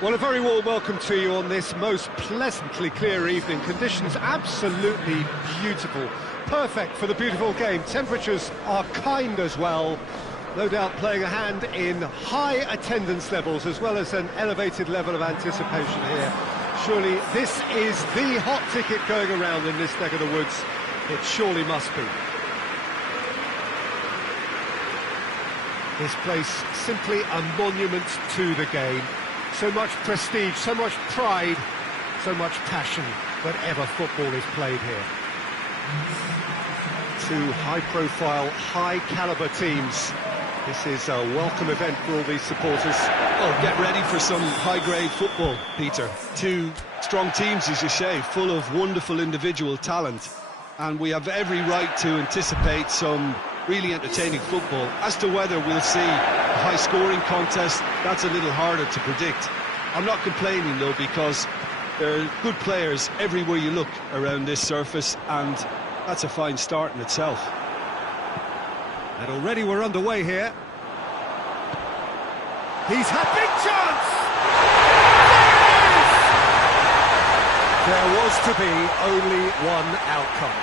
Well, a very warm welcome to you on this most pleasantly clear evening. Conditions absolutely beautiful. Perfect for the beautiful game. Temperatures are kind as well. No doubt playing a hand in high attendance levels as well as an elevated level of anticipation here. Surely this is the hot ticket going around in this neck of the woods. It surely must be. This place simply a monument to the game. So much prestige, so much pride, so much passion whenever football is played here. Two high-profile, high-caliber teams. This is a welcome event for all these supporters. Oh, get ready for some high-grade football, Peter. Two strong teams, as you say, full of wonderful individual talent. And we have every right to anticipate some really entertaining football. As to whether we'll see a high-scoring contest, that's a little harder to predict. I'm not complaining, though, because there are good players everywhere you look around this surface, and that's a fine start in itself. And already we're underway here. He's had big chance! There was to be only one outcome.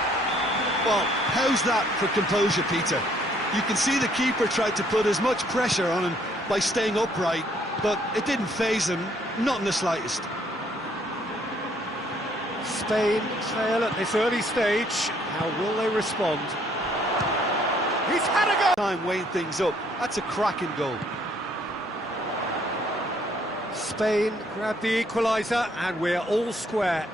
Well, how's that for composure, Peter? You can see the keeper tried to put as much pressure on him by staying upright, but it didn't faze him, not in the slightest. Spain trail at this early stage. How will they respond? He's had a go! Time weighing things up. That's a cracking goal. Spain grabbed the equaliser, and we're all square.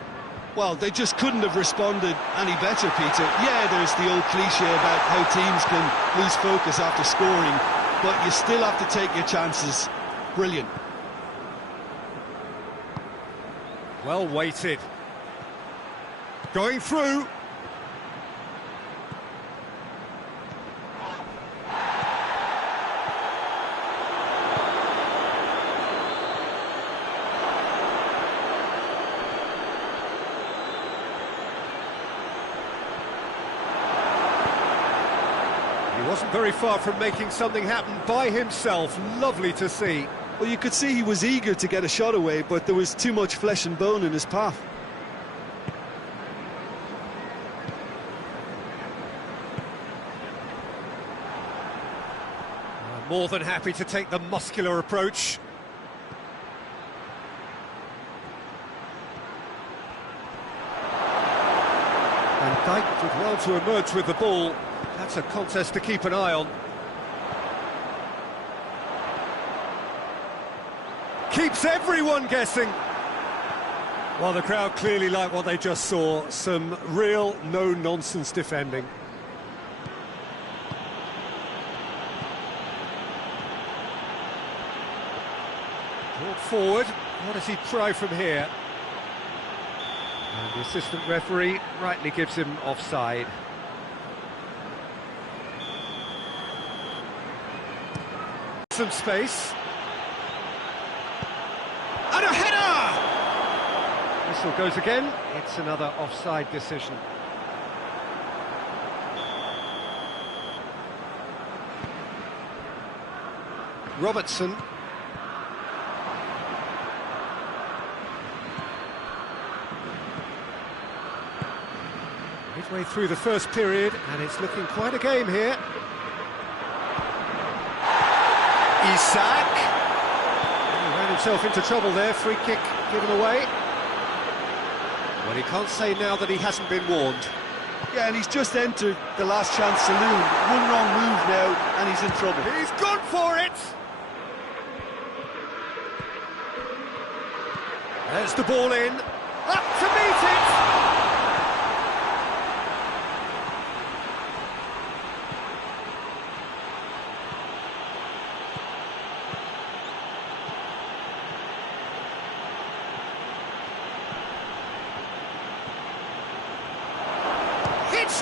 Well, they just couldn't have responded any better, Peter. Yeah, there's the old cliche about how teams can lose focus after scoring, but you still have to take your chances. Brilliant. Well weighted. Going through. He wasn't very far from making something happen by himself. Lovely to see. Well, you could see he was eager to get a shot away, but there was too much flesh and bone in his path. More than happy to take the muscular approach. And Dijk did well to emerge with the ball. That's a contest to keep an eye on. Keeps everyone guessing. Well, the crowd clearly like what they just saw. Some real no-nonsense defending. Brought forward. What does he try from here? And the assistant referee rightly gives him offside. Some space. And a header! Whistle goes again. It's another offside decision. Robertson. Midway through the first period, and it's looking quite a game here. Isak. He ran himself into trouble there, free kick given away. Well, he can't say now that he hasn't been warned. Yeah, and he's just entered the last chance saloon. One wrong move now, and he's in trouble. He's gone for it! There's the ball in. Up to meet it!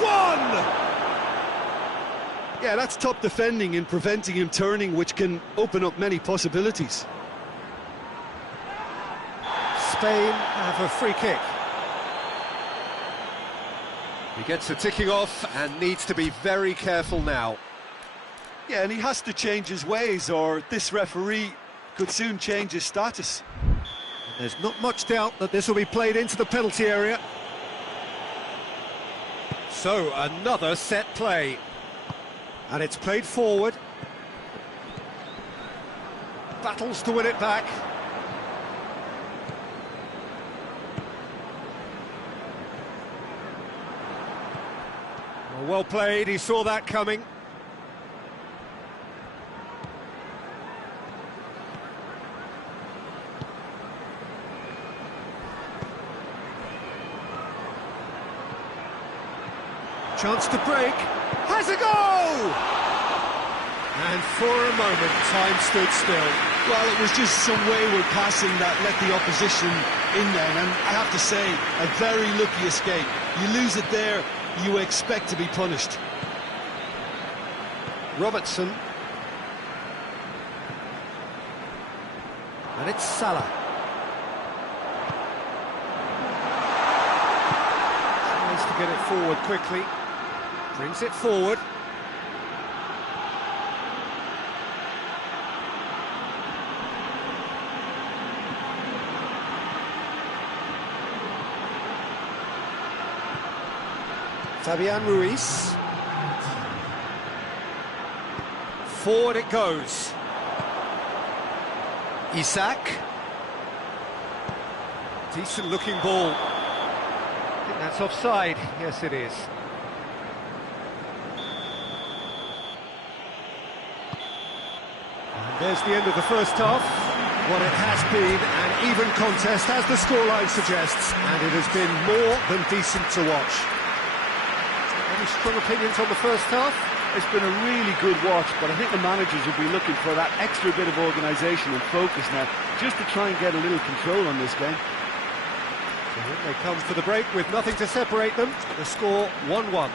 One! Yeah, that's top defending and preventing him turning, which can open up many possibilities. Spain have a free kick. He gets the ticking off and needs to be very careful now. Yeah, and he has to change his ways, or this referee could soon change his status. There's not much doubt that this will be played into the penalty area. So, another set play. And it's played forward. Battles to win it back. Well played, he saw that coming. Chance to break, has a goal! And for a moment, time stood still. Well, it was just some wayward passing that let the opposition in there, and I have to say, a very lucky escape. You lose it there, you expect to be punished. Robertson. And it's Salah. Tries to get it forward quickly. Brings it forward. Fabian Ruiz. Forward it goes. Isak. Decent looking ball. I think that's offside. Yes, it is. And there's the end of the first half. What it has been an even contest, as the scoreline suggests, and it has been more than decent to watch. Any strong opinions on the first half? It's been a really good watch, but I think the managers will be looking for that extra bit of organisation and focus now, just to try and get a little control on this game. So they come for the break with nothing to separate them. The score 1-1.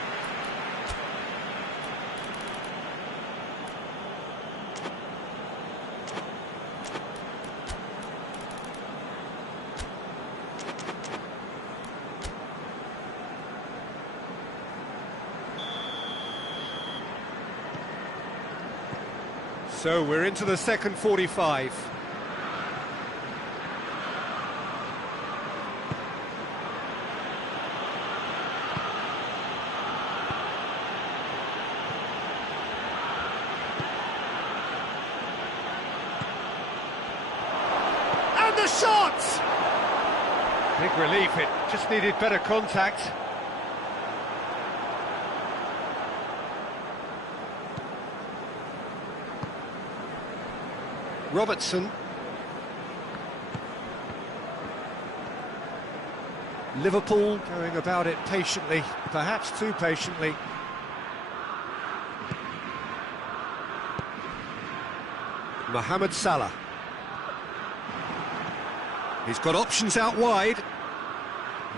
So we're into the second 45. And the shot! Big relief, it just needed better contact. Robertson. Liverpool going about it patiently, perhaps too patiently. Mohamed Salah. He's got options out wide.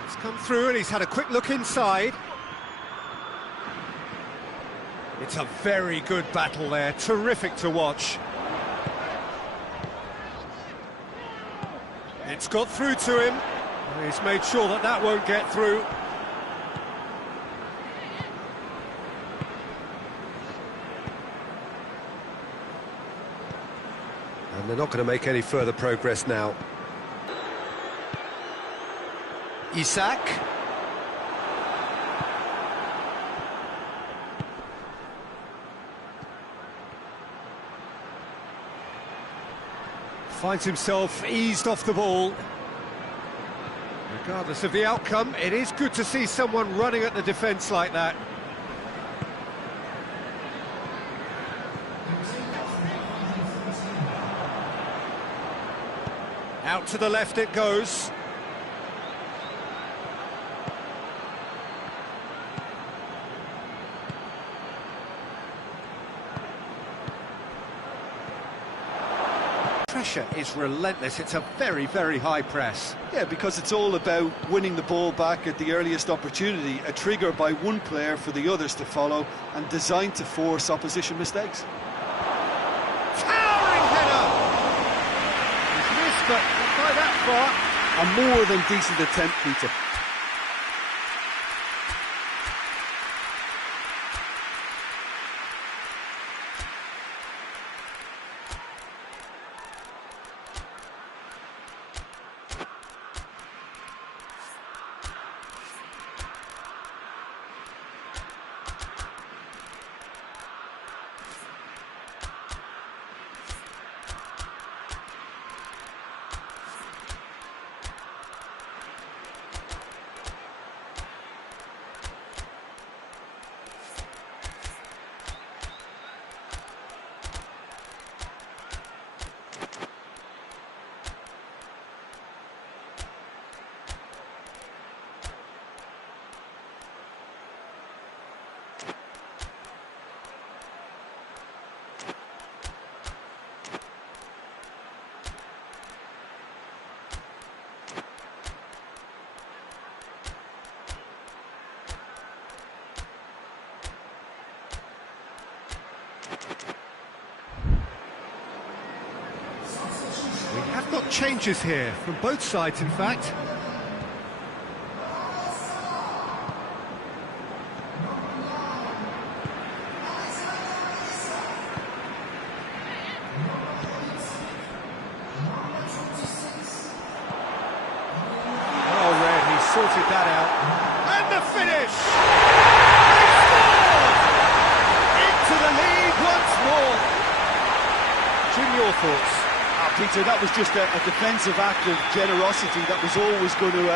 He's come through and he's had a quick look inside. It's a very good battle there, terrific to watch. It's got through to him. He's made sure that that won't get through. And they're not going to make any further progress now. Isak. Finds himself eased off the ball. Regardless of the outcome, it is good to see someone running at the defence like that. Out to the left it goes. Pressure is relentless. It's a very, very high press. Yeah, because it's all about winning the ball back at the earliest opportunity, a trigger by one player for the others to follow, and designed to force opposition mistakes. Towering header! He's missed, but not by that far. A more than decent attempt, Peter. got changes here, from both sides in fact. Well read, he sorted that out. And the finish! They scored! Into the lead once more. Jim, your thoughts? Peter, that was just a defensive act of generosity that was always going to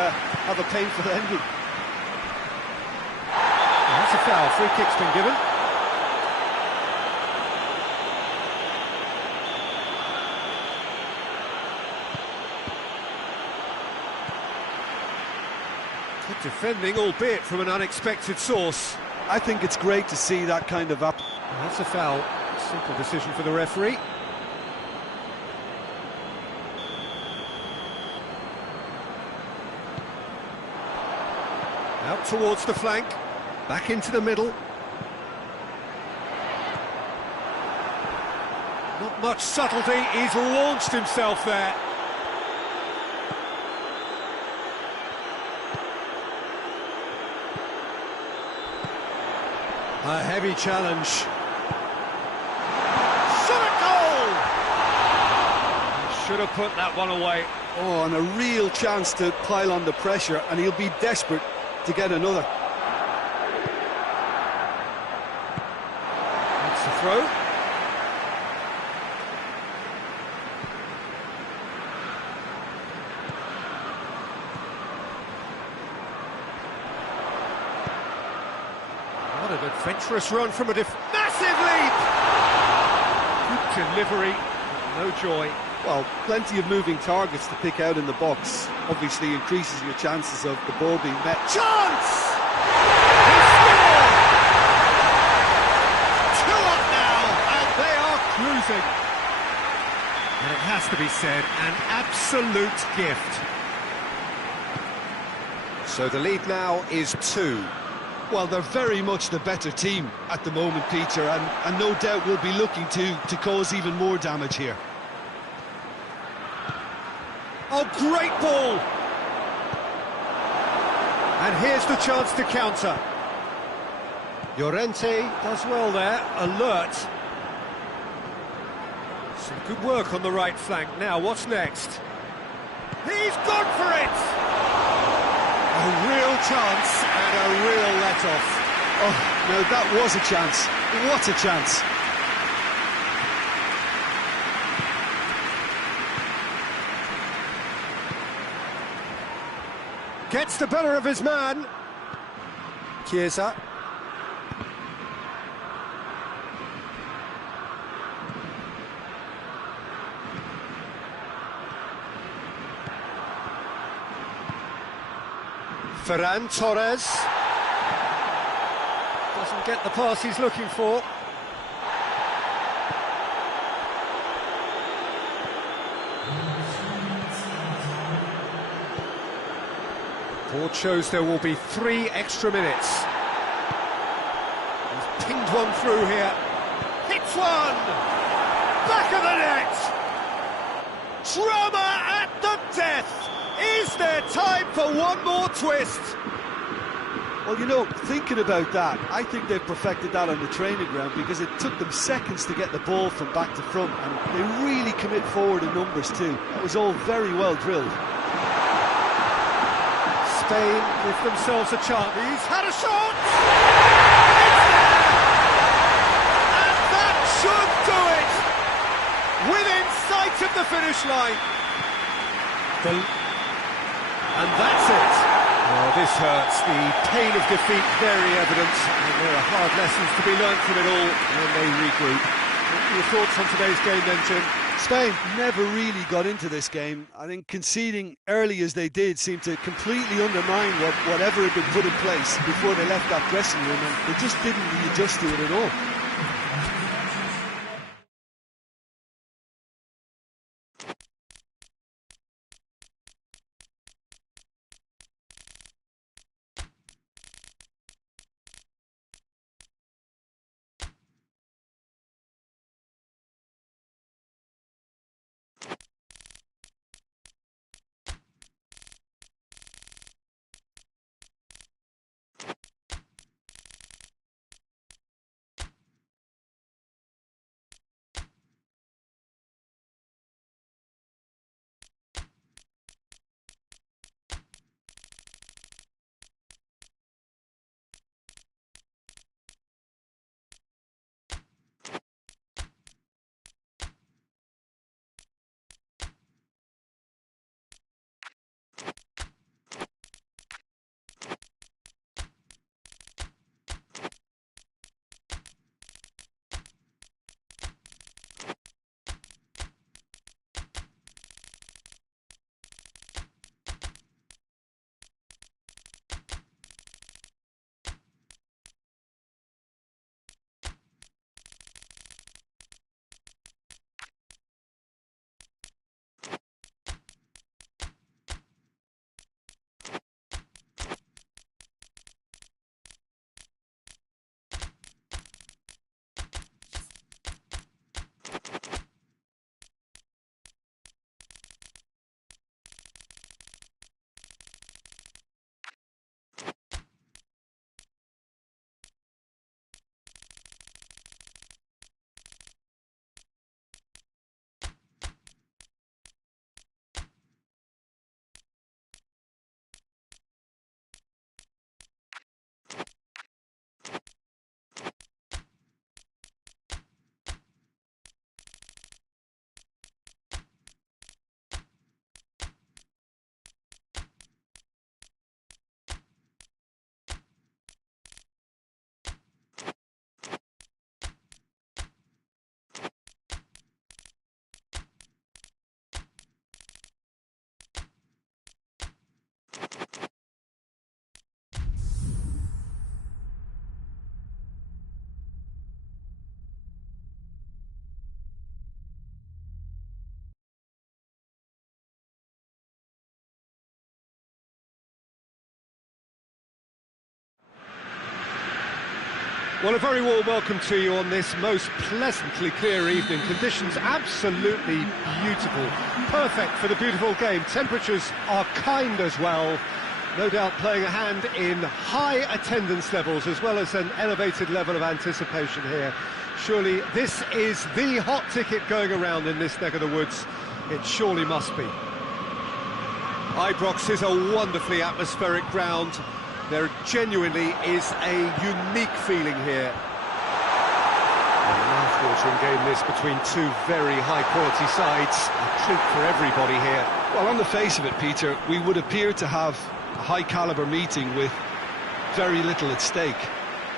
have a painful ending. And that's a foul. Free kick's been given. Good defending, albeit from an unexpected source. I think it's great to see that kind of up. And that's a foul. Simple decision for the referee. Out towards the flank, back into the middle. Not much subtlety, he's launched himself there. A heavy challenge. Shot a goal! Should have put that one away. Oh, and a real chance to pile on the pressure, and he'll be desperate to get another. That's the throw. What an adventurous run from a massive leap! Good delivery, no joy. Well, plenty of moving targets to pick out in the box. Obviously increases your chances of the ball being met. Chance! He scored! 2 up now, and they are cruising. And it has to be said, an absolute gift. So the lead now is 2. Well, they're very much the better team at the moment, Peter, and no doubt will be looking to cause even more damage here. Oh, great ball! And here's the chance to counter. Llorente does well there, alert. Some good work on the right flank. Now, what's next? He's gone for it! A real chance and a real let-off. Oh, no, that was a chance. What a chance. Gets the better of his man. Chiesa. Ferran Torres. Doesn't get the pass he's looking for. Board shows there will be 3 extra minutes. He's pinged one through here. Hits one! Back of the net! Drama at the death! Is there time for one more twist? Well, you know, thinking about that, I think they've perfected that on the training ground because it took them seconds to get the ball from back to front, and they really commit forward in numbers too. That was all very well drilled. Spain give themselves a chance. He's had a shot! It's there! And that should do it! Within sight of the finish line. And that's it. Oh, this hurts. The pain of defeat very evident. And there are hard lessons to be learned from it all when they regroup. What are your thoughts on today's game then, Jim? Spain never really got into this game. I think conceding early as they did seemed to completely undermine whatever had been put in place before they left that dressing room, and they just didn't readjust to it at all. Well, a very warm welcome to you on this most pleasantly clear evening. Conditions absolutely beautiful. Perfect for the beautiful game. Temperatures are kind as well. No doubt playing a hand in high attendance levels as well as an elevated level of anticipation here. Surely this is the hot ticket going around in this neck of the woods. It surely must be. Ibrox is a wonderfully atmospheric ground. There genuinely is a unique feeling here. A mouth-watering game this between two very high-quality sides. A treat for everybody here. Well, on the face of it, Peter, we would appear to have a high-caliber meeting with very little at stake.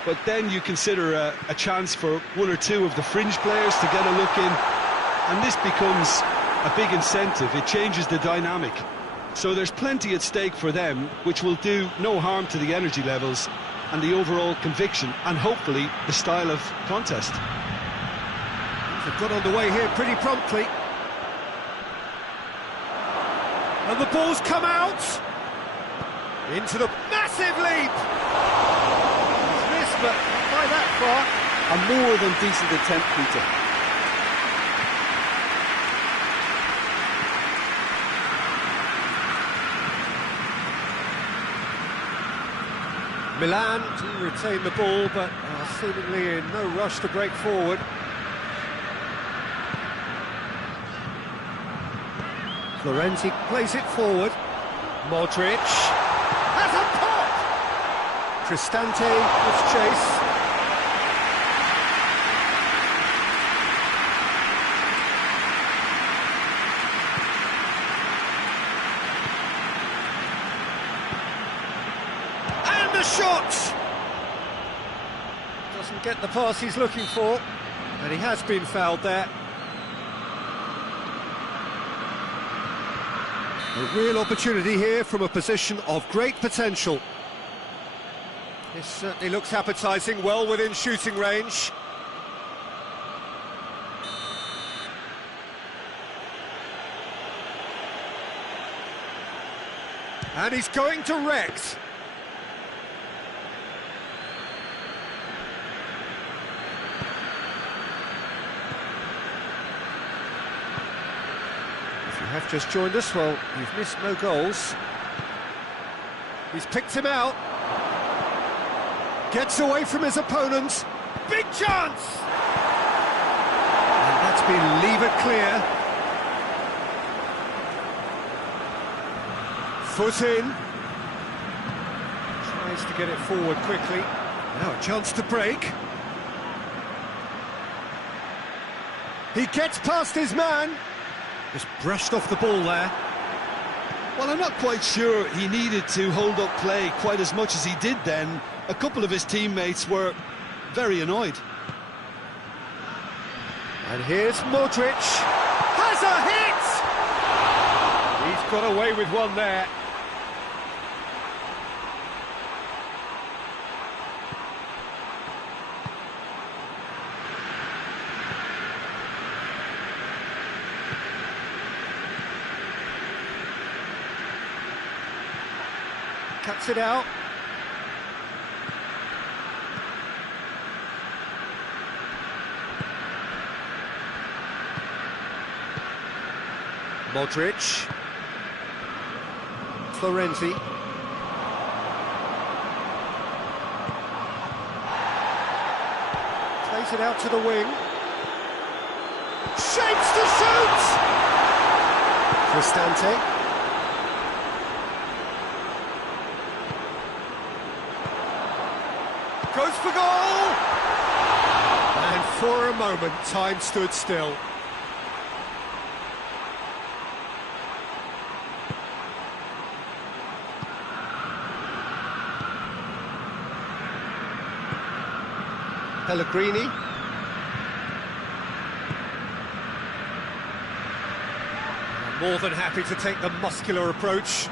But then you consider a chance for one or two of the fringe players to get a look in, and this becomes a big incentive. It changes the dynamic. So there's plenty at stake for them, which will do no harm to the energy levels and the overall conviction, and hopefully the style of contest. They've got underway here pretty promptly. And the ball's come out! Into the massive leap! It's missed, but not by that far. A more than decent attempt, Peter. Milan do retain the ball, but are seemingly in no rush to break forward. Florenzi plays it forward. Modric has a pop! Cristante gives chase. Shot! Doesn't get the pass he's looking for, and he has been fouled there. A real opportunity here from a position of great potential. This certainly looks appetising, well within shooting range. And he's going direct. Have just joined us, well, you've missed no goals. He's picked him out. Gets away from his opponent. Big chance! And that's been levered clear. Foot in. Tries to get it forward quickly. Now a chance to break. He gets past his man. Just brushed off the ball there. Well, I'm not quite sure he needed to hold up play quite as much as he did then. A couple of his teammates were very annoyed. And here's Modric. Has a hit! He's got away with one there. Cuts it out. Modric. Florenzi. Plays it out to the wing. Shapes to shoot! Cristante. Goes for goal! And for a moment, time stood still. Pellegrini. More than happy to take the muscular approach.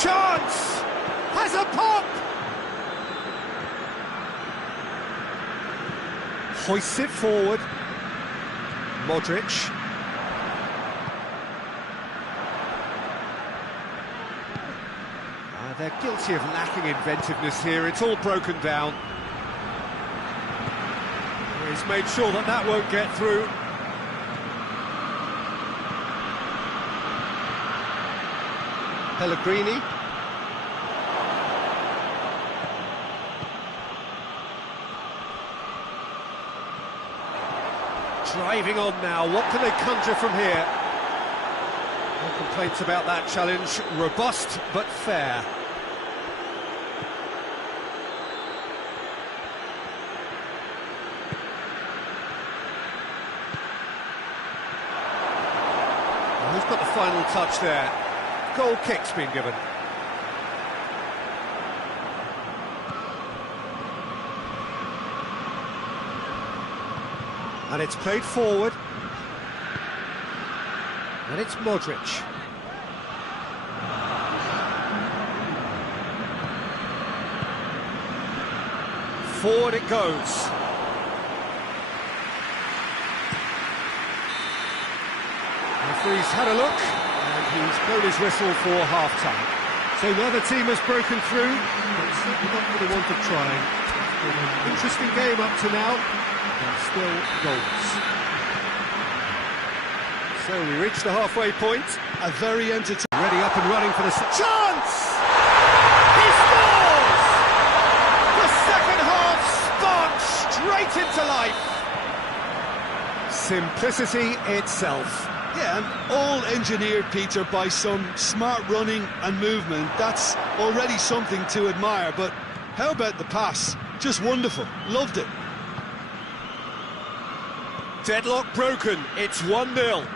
Chance! Has a pop! Hoists it forward. Modric. They're guilty of lacking inventiveness here. It's all broken down. He's made sure that that won't get through. Pellegrini. Driving on now, what can they conjure from here? No complaints about that challenge, robust but fair. Well, who's got the final touch there? Goal kick's been given. And it's played forward. And it's Modric. Forward it goes. Referee's had a look, and he's blown his whistle for half-time. So now the team has broken through, but certainly not for the want of trying. It's been an interesting game up to now. And still goals. So we reach the halfway point. A very entertaining... Ready up and running for the chance! He scores! The second half sparks straight into life. Simplicity itself. Yeah, and all engineered, Peter, by some smart running and movement. That's already something to admire, but how about the pass? Just wonderful. Loved it. Deadlock broken, it's 1-0.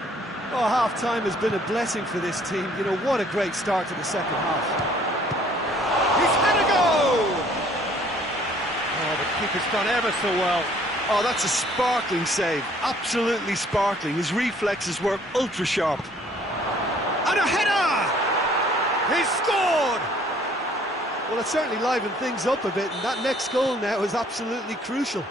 Oh, half-time has been a blessing for this team. You know, what a great start to the second half. He's had a go! Oh, the keeper's done ever so well. Oh, that's a sparkling save. Absolutely sparkling. His reflexes were ultra-sharp. And a header! He's scored! Well, it certainly livened things up a bit, and that next goal now is absolutely crucial.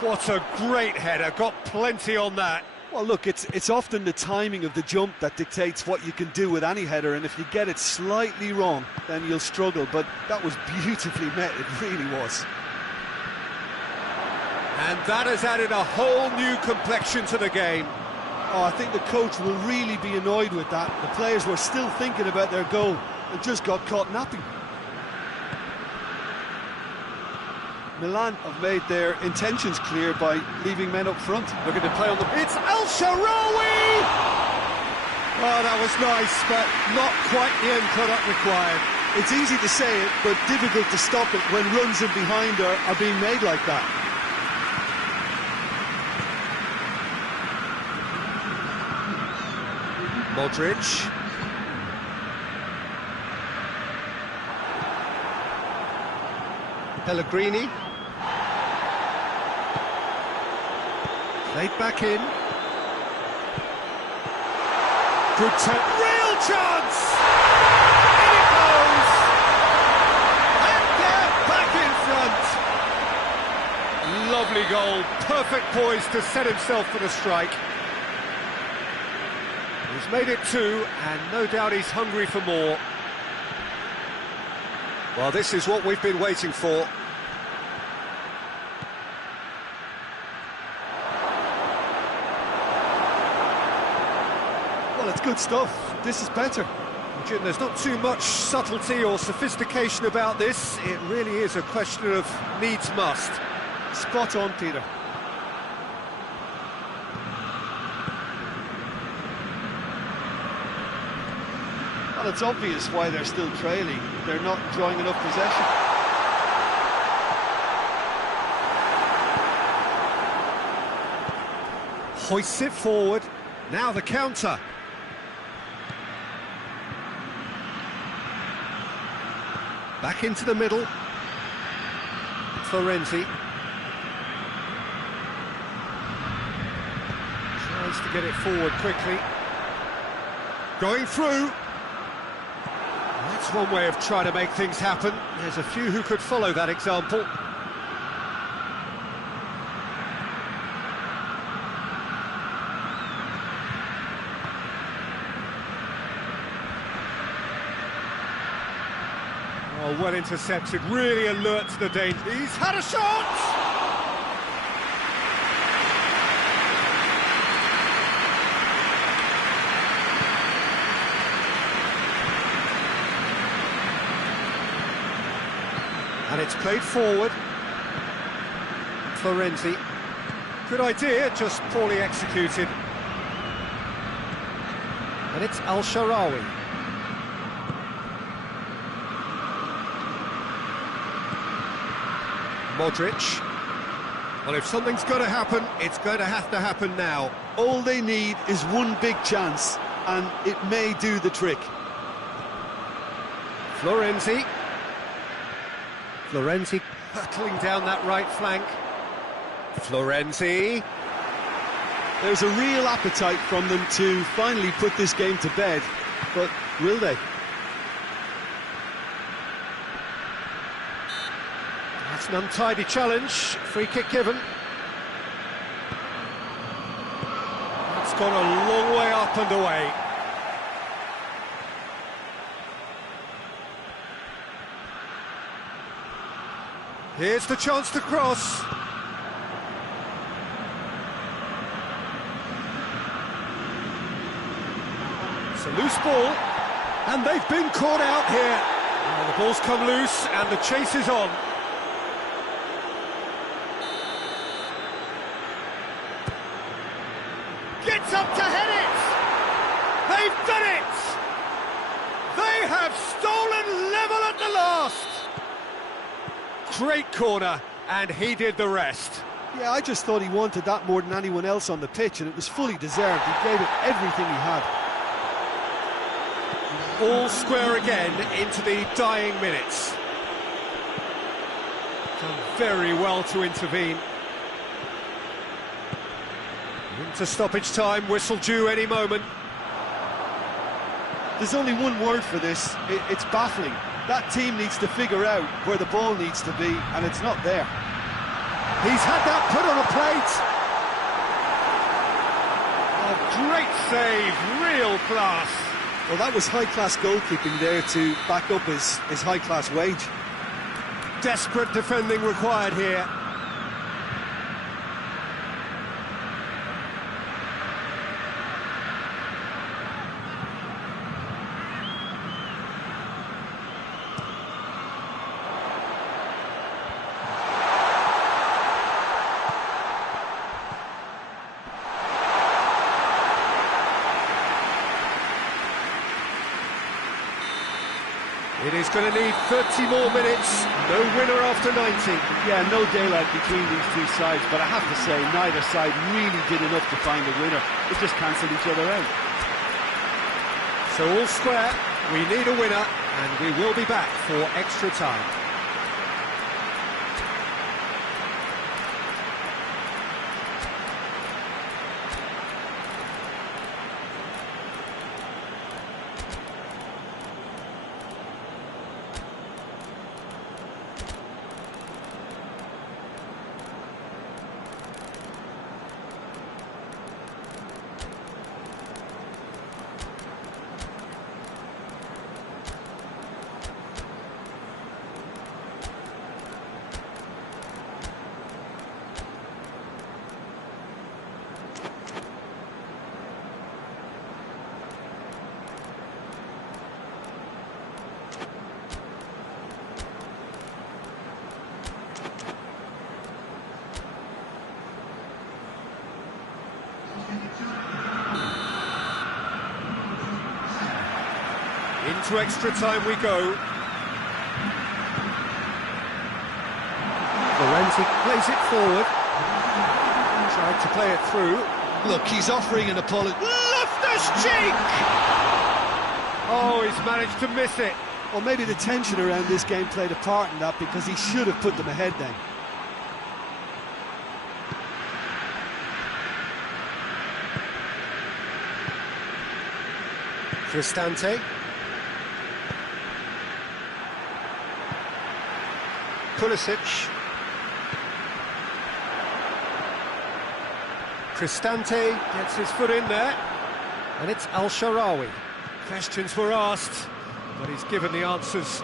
What a great header, got plenty on that. Well, look, it's often the timing of the jump that dictates what you can do with any header, and if you get it slightly wrong, then you'll struggle, but that was beautifully met, it really was. And that has added a whole new complexion to the game. Oh, I think the coach will really be annoyed with that. The players were still thinking about their goal and just got caught napping. Milan have made their intentions clear by leaving men up front. Looking to play on the... It's El Shaarawy! Oh, that was nice, but not quite the end product required. It's easy to say it, but difficult to stop it when runs in behind are being made like that. Modric. Pellegrini. Played back in. Good turn. Real chance! In it goes! And they're back in front. Lovely goal. Perfect poise to set himself for the strike. He's made it 2, and no doubt he's hungry for more. Well, this is what we've been waiting for. Well, it's good stuff. This is better. Jim, there's not too much subtlety or sophistication about this. It really is a question of needs must. Spot on, Peter. Well, it's obvious why they're still trailing. They're not enjoying enough possession. Hoists it forward. Now the counter. Back into the middle. Florenzi. Tries to get it forward quickly. Going through. That's one way of trying to make things happen. There's a few who could follow that example. Oh, well intercepted, really alert to the danger. He's had a shot! And it's played forward. Florenzi. Good idea, just poorly executed. And it's Al-Sharawi. Modric. Well, if something's going to happen, it's going to happen now. All they need is one big chance, and it may do the trick. Florenzi. Florenzi hurtling down that right flank. Florenzi. There's a real appetite from them to finally put this game to bed, but will they? That's an untidy challenge. Free kick given. It's gone a long way up and away. Here's the chance to cross. It's a loose ball, and they've been caught out here. Well, the ball's come loose, and the chase is on. Gets up to head it! They've done it! They have stolen level at the last! Great corner, and he did the rest. Yeah, I just thought he wanted that more than anyone else on the pitch, and it was fully deserved. He gave it everything he had. All square again into the dying minutes. Done very well to intervene. Into stoppage time, whistle due any moment. There's only one word for this, it's baffling. That team needs to figure out where the ball needs to be, and it's not there. He's had that put on a plate. A great save, real class. Well, that was high-class goalkeeping there to back up his high-class wage. Desperate defending required here. It is going to need 30 more minutes. No winner after 90. Yeah, no daylight between these two sides, but I have to say, neither side really did enough to find a winner. It just cancelled each other out. So all square, we need a winner, and we will be back for extra time. Into extra time we go. Florenzi plays it forward. Tried to play it through. Look, he's offering an apology. Loftus cheek! Oh, he's managed to miss it. Well, maybe the tension around this game played a part in that, because he should have put them ahead then. Cristante. Pulisic. Cristante gets his foot in there, and it's Al-Sharawi. Questions were asked, but he's given the answers.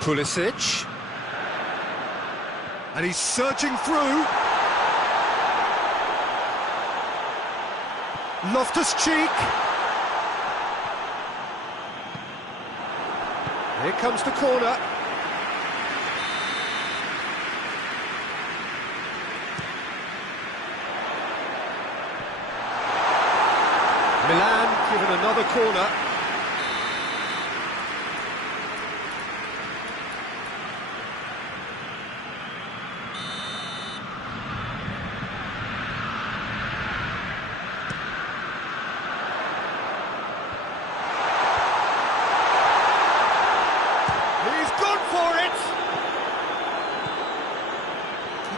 Pulisic. And he's surging through. Loftus-Cheek. Here comes the corner. Milan given another corner.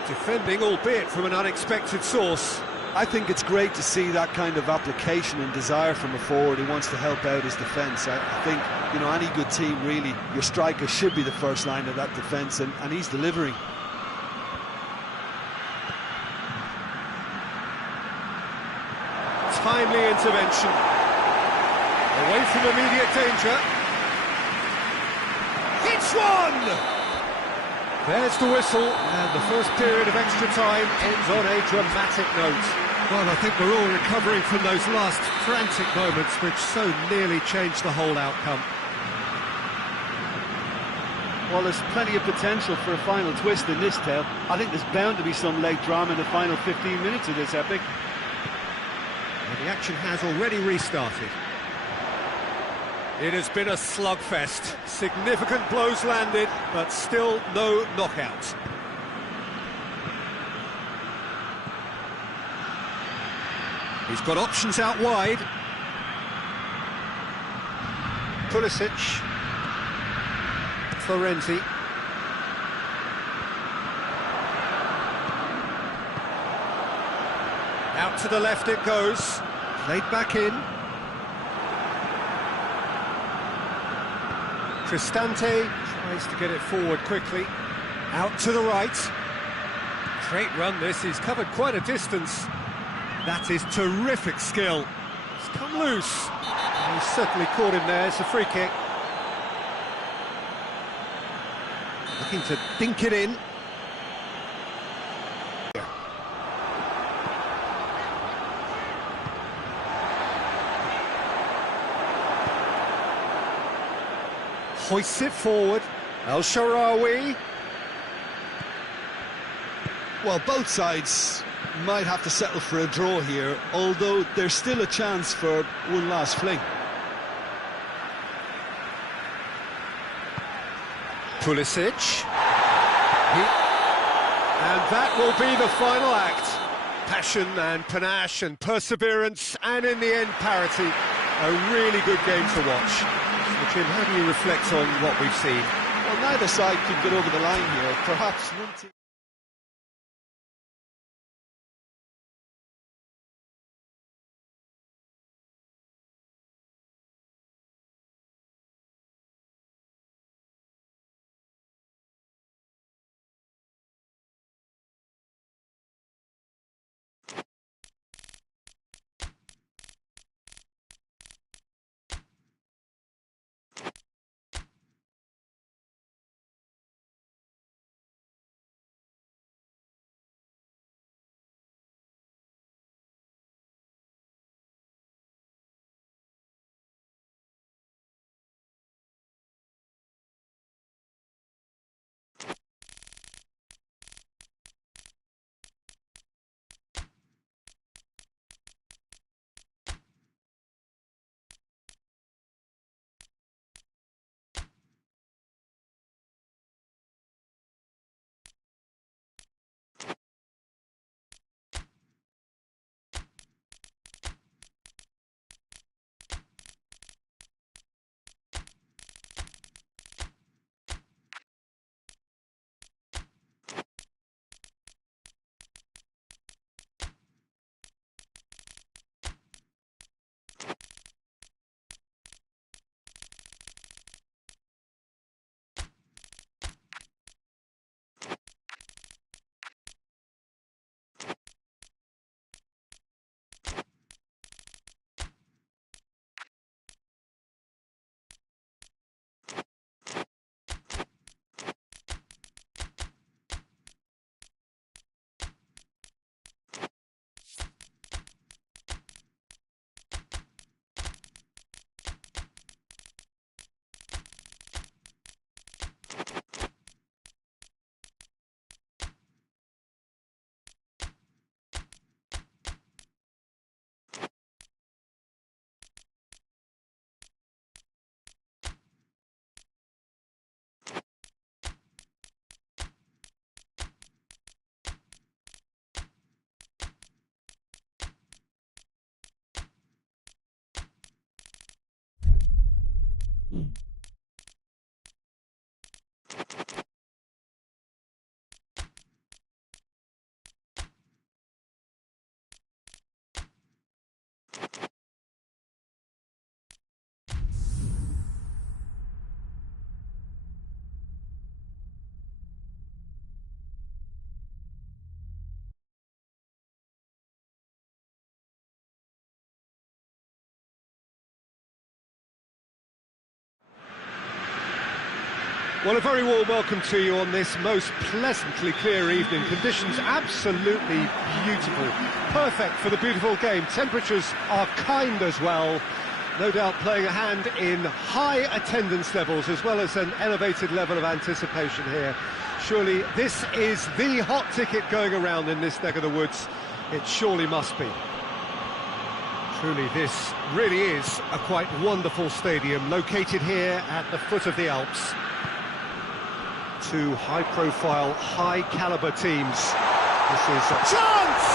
Defending, albeit from an unexpected source. I think it's great to see that kind of application and desire from a forward who wants to help out his defence. I think, you know, any good team, really, your striker should be the first line of that defence, and he's delivering. Timely intervention. Away from immediate danger. It's one! There's the whistle, and the first period of extra time ends on a dramatic note. Well, I think we're all recovering from those last frantic moments which so nearly changed the whole outcome. Well, there's plenty of potential for a final twist in this tale. I think there's bound to be some late drama in the final 15 minutes of this epic. And the action has already restarted. It has been a slugfest. Significant blows landed, but still no knockout. He's got options out wide. Pulisic. Florenzi. Out to the left it goes. Played back in. Cristante tries to get it forward quickly. Out to the right. Great run this, he's covered quite a distance. That is terrific skill. He's come loose. And he's certainly caught him there, it's a free kick. Looking to dink it in. Hoists it forward. El Shaarawy. Well, both sides might have to settle for a draw here, although there's still a chance for one last fling. Pulisic. And that will be the final act. Passion and panache and perseverance, and in the end, parity. A really good game to watch. So, Jim, how do you reflect on what we've seen? Well, neither side could get over the line here. Perhaps one team... Well, a very warm welcome to you on this most pleasantly clear evening. Conditions absolutely beautiful. Perfect for the beautiful game. Temperatures are kind as well. No doubt playing a hand in high attendance levels as well as an elevated level of anticipation here. Surely this is the hot ticket going around in this neck of the woods. It surely must be. Truly, this really is a quite wonderful stadium located here at the foot of the Alps. Two high-profile, high-caliber teams. This is a chance!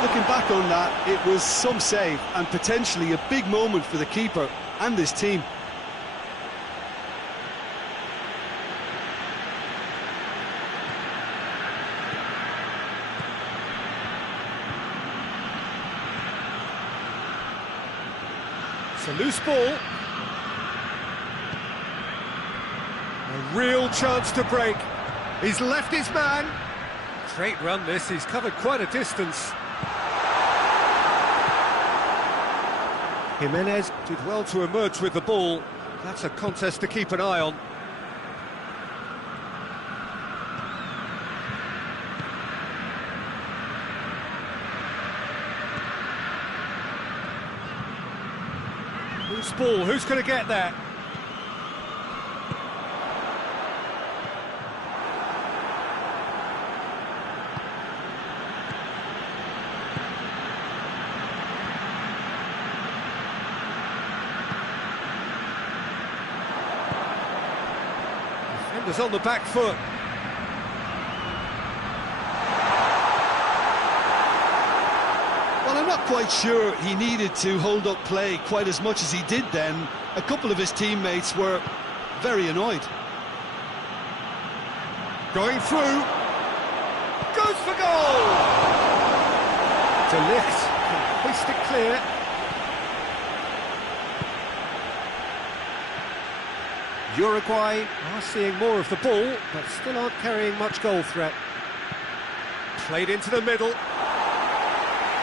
Looking back on that, it was some save and potentially a big moment for the keeper and this team. It's a loose ball. A real chance to break. He's left his man. Great run this, he's covered quite a distance. Jimenez did well to emerge with the ball. That's a contest to keep an eye on. Loose ball, who's going to get that? Defenders on the back foot. Well, I'm not quite sure he needed to hold up play quite as much as he did then. A couple of his teammates were very annoyed. Going through. Goes for goal! De Ligt can hoist it clear. Uruguay are seeing more of the ball, but still aren't carrying much goal threat. Played into the middle.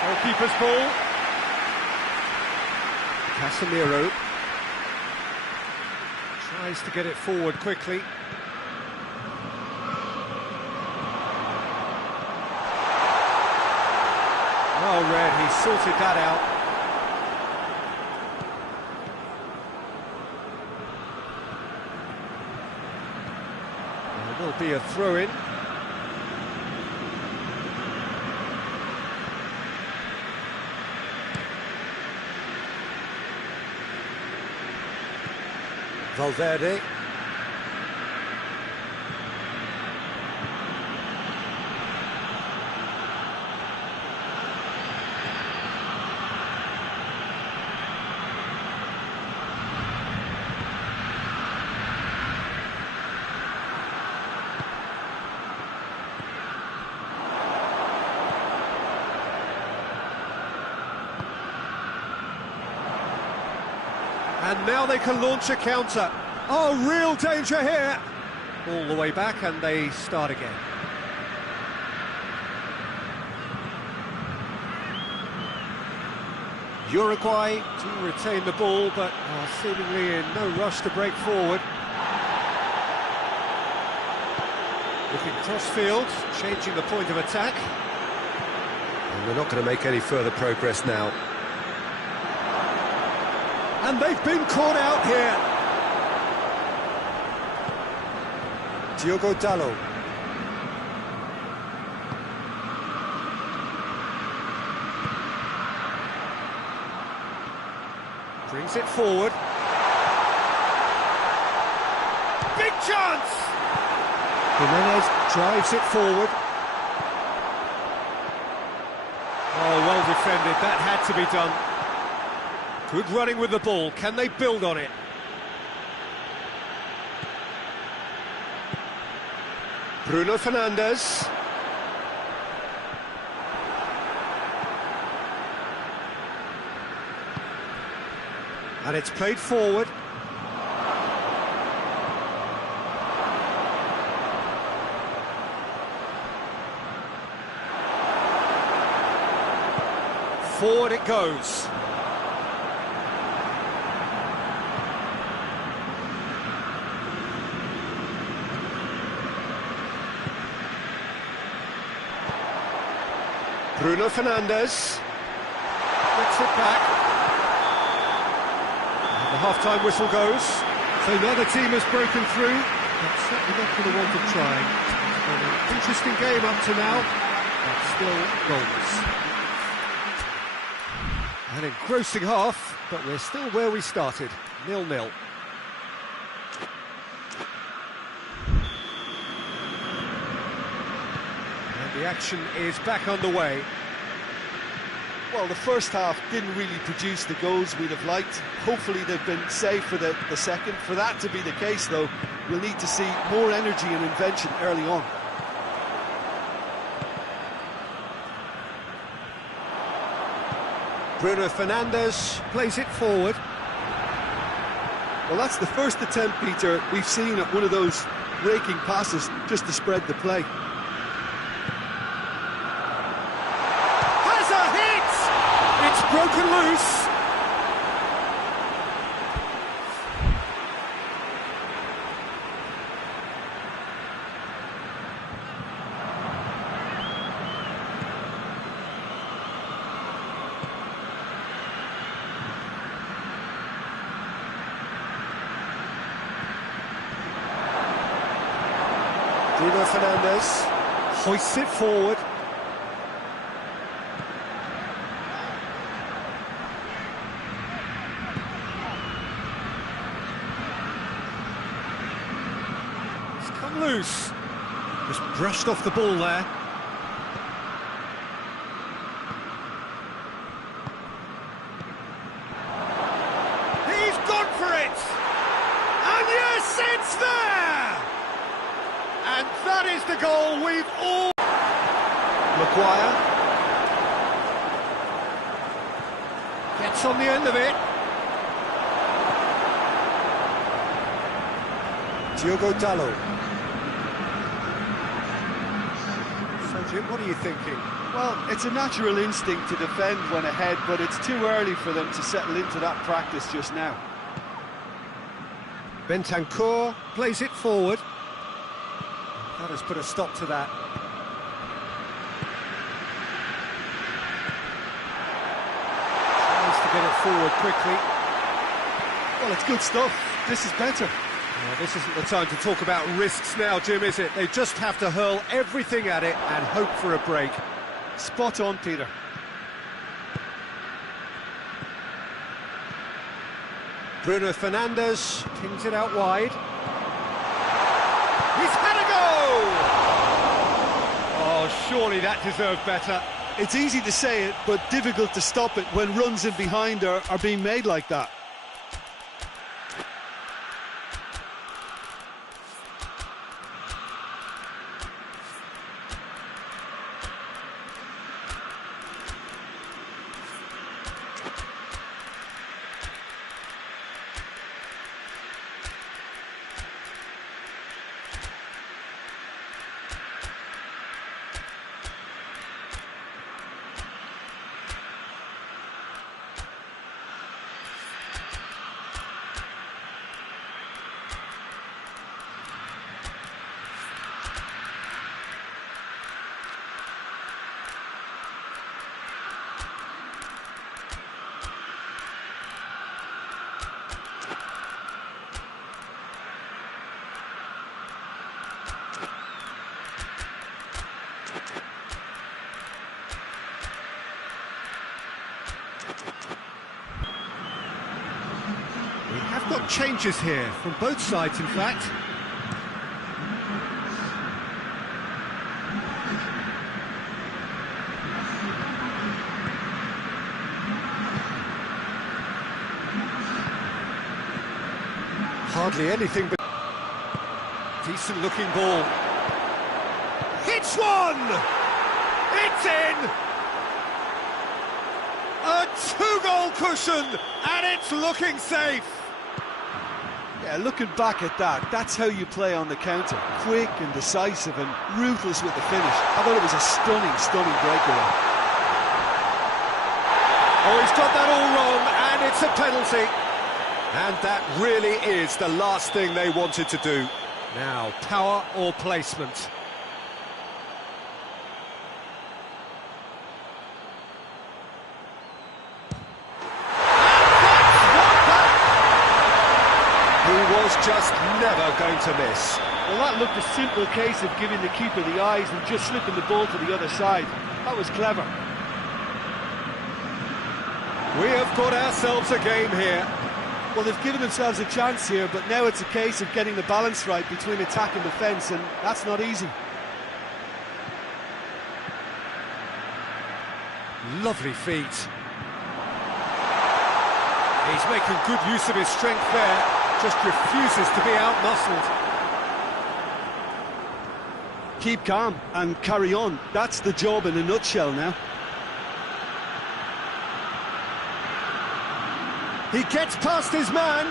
Goalkeeper's ball. Casemiro tries to get it forward quickly. Well read, he sorted that out. There will be a throw-in. Valverde. And now they can launch a counter. Oh, real danger here. All the way back and they start again. Uruguay do retain the ball, but are seemingly in no rush to break forward. Looking cross-field, changing the point of attack. And we're not going to make any further progress now. And they've been caught out here. Diogo Dalot. Brings it forward. Big chance! Jimenez drives it forward. Oh, well defended. That had to be done. Good running with the ball. Can they build on it? Bruno Fernandes. And it's played forward. Forward it goes. Bruno Fernandes gets it back. And the half-time whistle goes. So neither team has broken through. That's certainly not for the want of trying. It's been an interesting game up to now, but still goals. An engrossing half, but we're still where we started, 0-0. And the action is back underway. Well, the first half didn't really produce the goals we'd have liked. Hopefully they've been saved for the second. For that to be the case, though, we'll need to see more energy and invention early on. Bruno Fernandes plays it forward. Well, that's the first attempt, Peter, we've seen at one of those raking passes just to spread the play. Has a hit! It's broken loose. Bruno Fernandes hoists it forward. It's come loose. Just brushed off the ball there. He's gone for it! And yes, it's there! And that is the goal we've all... Maguire. Gets on the end of it. Diogo Dalot. So, Jim, what are you thinking? Well, it's a natural instinct to defend when ahead, but it's too early for them to settle into that practice just now. Bentancur plays it forward. That has put a stop to that. Tries to get it forward quickly. Well, it's good stuff. This is better. Well, this isn't the time to talk about risks now, Jim, is it? They just have to hurl everything at it and hope for a break. Spot on, Peter. Bruno Fernandes pings it out wide. He's had a go! Oh, surely that deserved better. It's easy to say it, but difficult to stop it when runs in behind are being made like that. We have got changes here, from both sides in fact. hardly anything but... Decent looking ball. Hits one! It's in! A two-goal cushion, and it's looking safe. Yeah, looking back at that, that's how you play on the counter. Quick and decisive and ruthless with the finish. I thought it was a stunning breakaway. Oh, he's got that all wrong, and it's a penalty. And that really is the last thing they wanted to do. Now, power or placement? He was just never going to miss. Well, that looked a simple case of giving the keeper the eyes and just slipping the ball to the other side. That was clever. We have got ourselves a game here. Well, they've given themselves a chance here, but now it's a case of getting the balance right between attack and defence, and that's not easy. Lovely feet. He's making good use of his strength there, just refuses to be out-muscled. Keep calm and carry on. That's the job in a nutshell now. He gets past his man.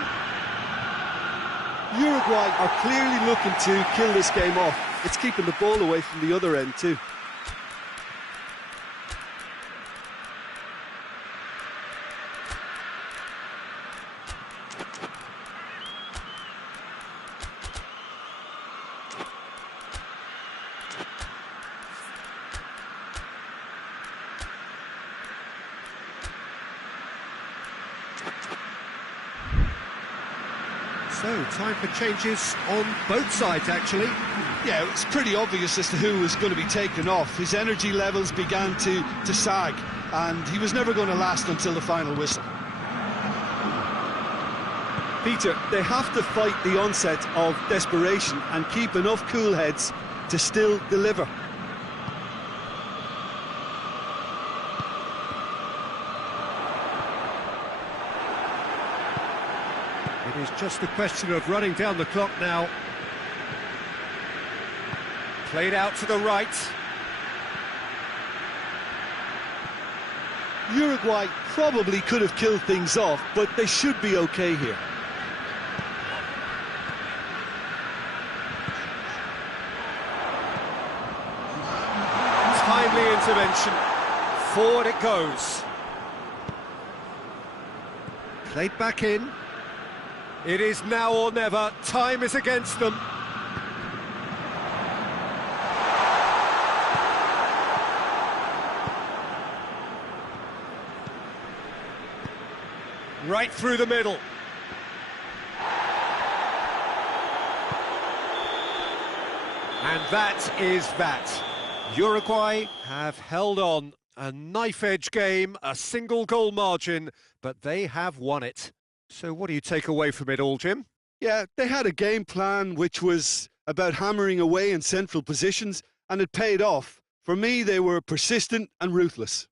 Uruguay are clearly looking to kill this game off. It's keeping the ball away from the other end too. So, time for changes on both sides, actually. Yeah, it's pretty obvious as to who was going to be taken off. His energy levels began to sag, and he was never going to last until the final whistle. Peter, they have to fight the onset of desperation and keep enough cool heads to still deliver. It is just a question of running down the clock now. Played out to the right. Uruguay probably could have killed things off, but they should be okay here. Timely intervention. Forward it goes. Played back in. It is now or never. Time is against them. Right through the middle. And that is that. Uruguay have held on. A knife-edge game, a single goal margin, but they have won it. So what do you take away from it all, Jim? Yeah, they had a game plan which was about hammering away in central positions, and it paid off. For me, they were persistent and ruthless.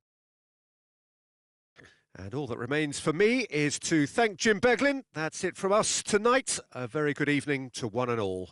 And all that remains for me is to thank Jim Beglin. That's it from us tonight. A very good evening to one and all.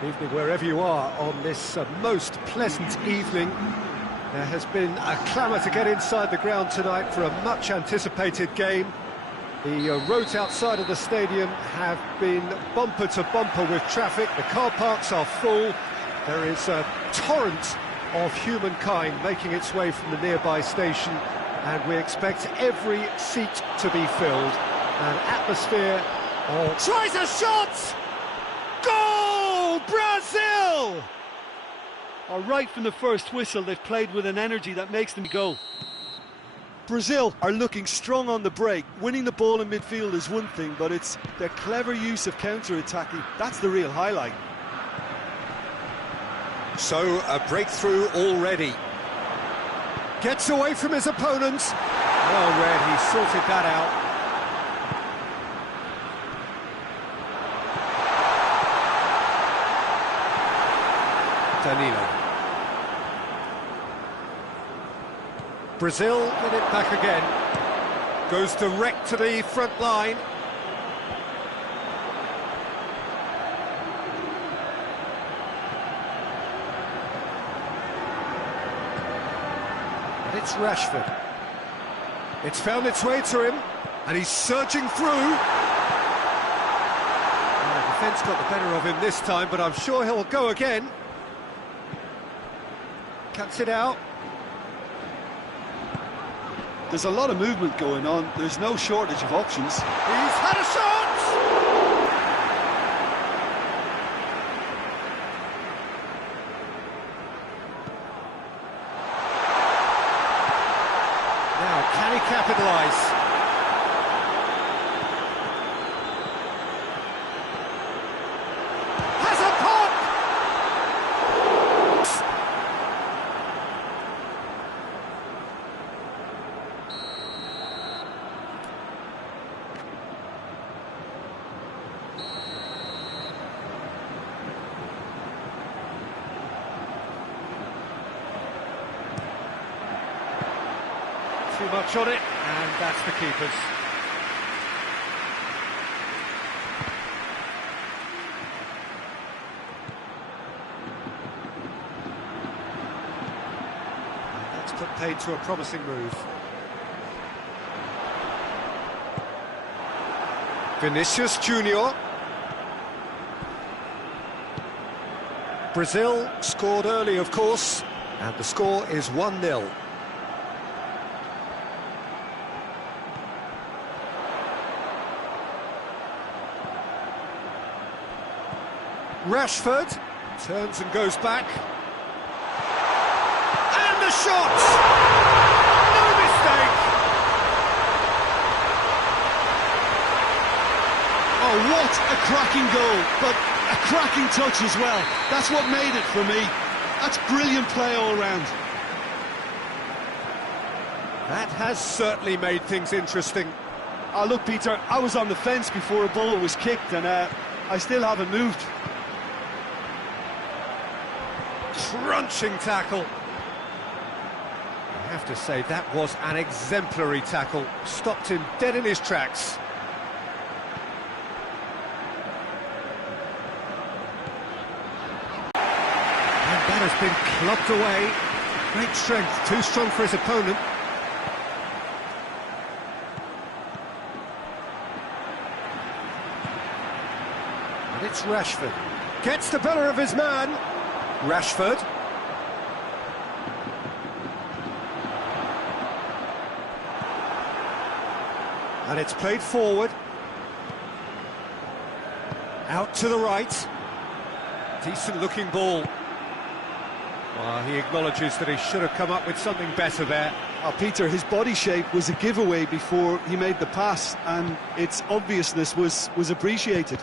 Good evening wherever you are on this most pleasant evening. There has been a clamour to get inside the ground tonight for a much-anticipated game. The roads outside of the stadium have been bumper to bumper with traffic. The car parks are full. There is a torrent of humankind making its way from the nearby station, and we expect every seat to be filled. An atmosphere of... Tries a shot! Goal! Brazil! Right from the first whistle, they've played with an energy that makes them go. Brazil are looking strong on the break. Winning the ball in midfield is one thing, but it's their clever use of counter-attacking. That's the real highlight. So, a breakthrough already. Gets away from his opponent. Well read, he sorted that out. Danilo. Brazil with it back again. Goes direct to the front line. And it's Rashford. It's found its way to him, and he's surging through. The defence got the better of him this time, but I'm sure he'll go again. Cuts it out. There's a lot of movement going on. There's no shortage of options. He's had a shot! Now, can he capitalise? Has a pop! Too much on it, and that's the keeper's. And that's put paid to a promising move. Vinicius Junior. Brazil scored early, of course, and the score is 1-0. Rashford turns and goes back. And the shot! No mistake! Oh, what a cracking goal, but a cracking touch as well. That's what made it for me. That's brilliant play all round. That has certainly made things interesting. Oh, look, Peter, I was on the fence before a ball was kicked, and I still haven't moved. Crunching tackle. I have to say, that was an exemplary tackle. Stopped him dead in his tracks. And that has been clubbed away. Great strength, too strong for his opponent. And it's Rashford. Gets the better of his man. Rashford. And it's played forward. Out to the right. Decent looking ball. Well, he acknowledges that he should have come up with something better there. Oh, Peter, his body shape was a giveaway before he made the pass, and its obviousness was appreciated.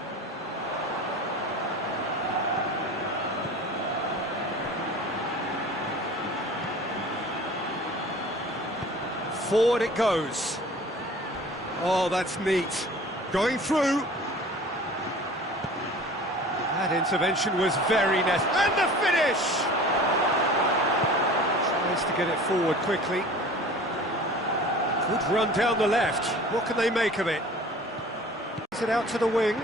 Forward it goes. Oh, that's neat. Going through. That intervention was very necessary. And the finish! Tries to get it forward quickly. Good run down the left. What can they make of it? Is it out to the wing?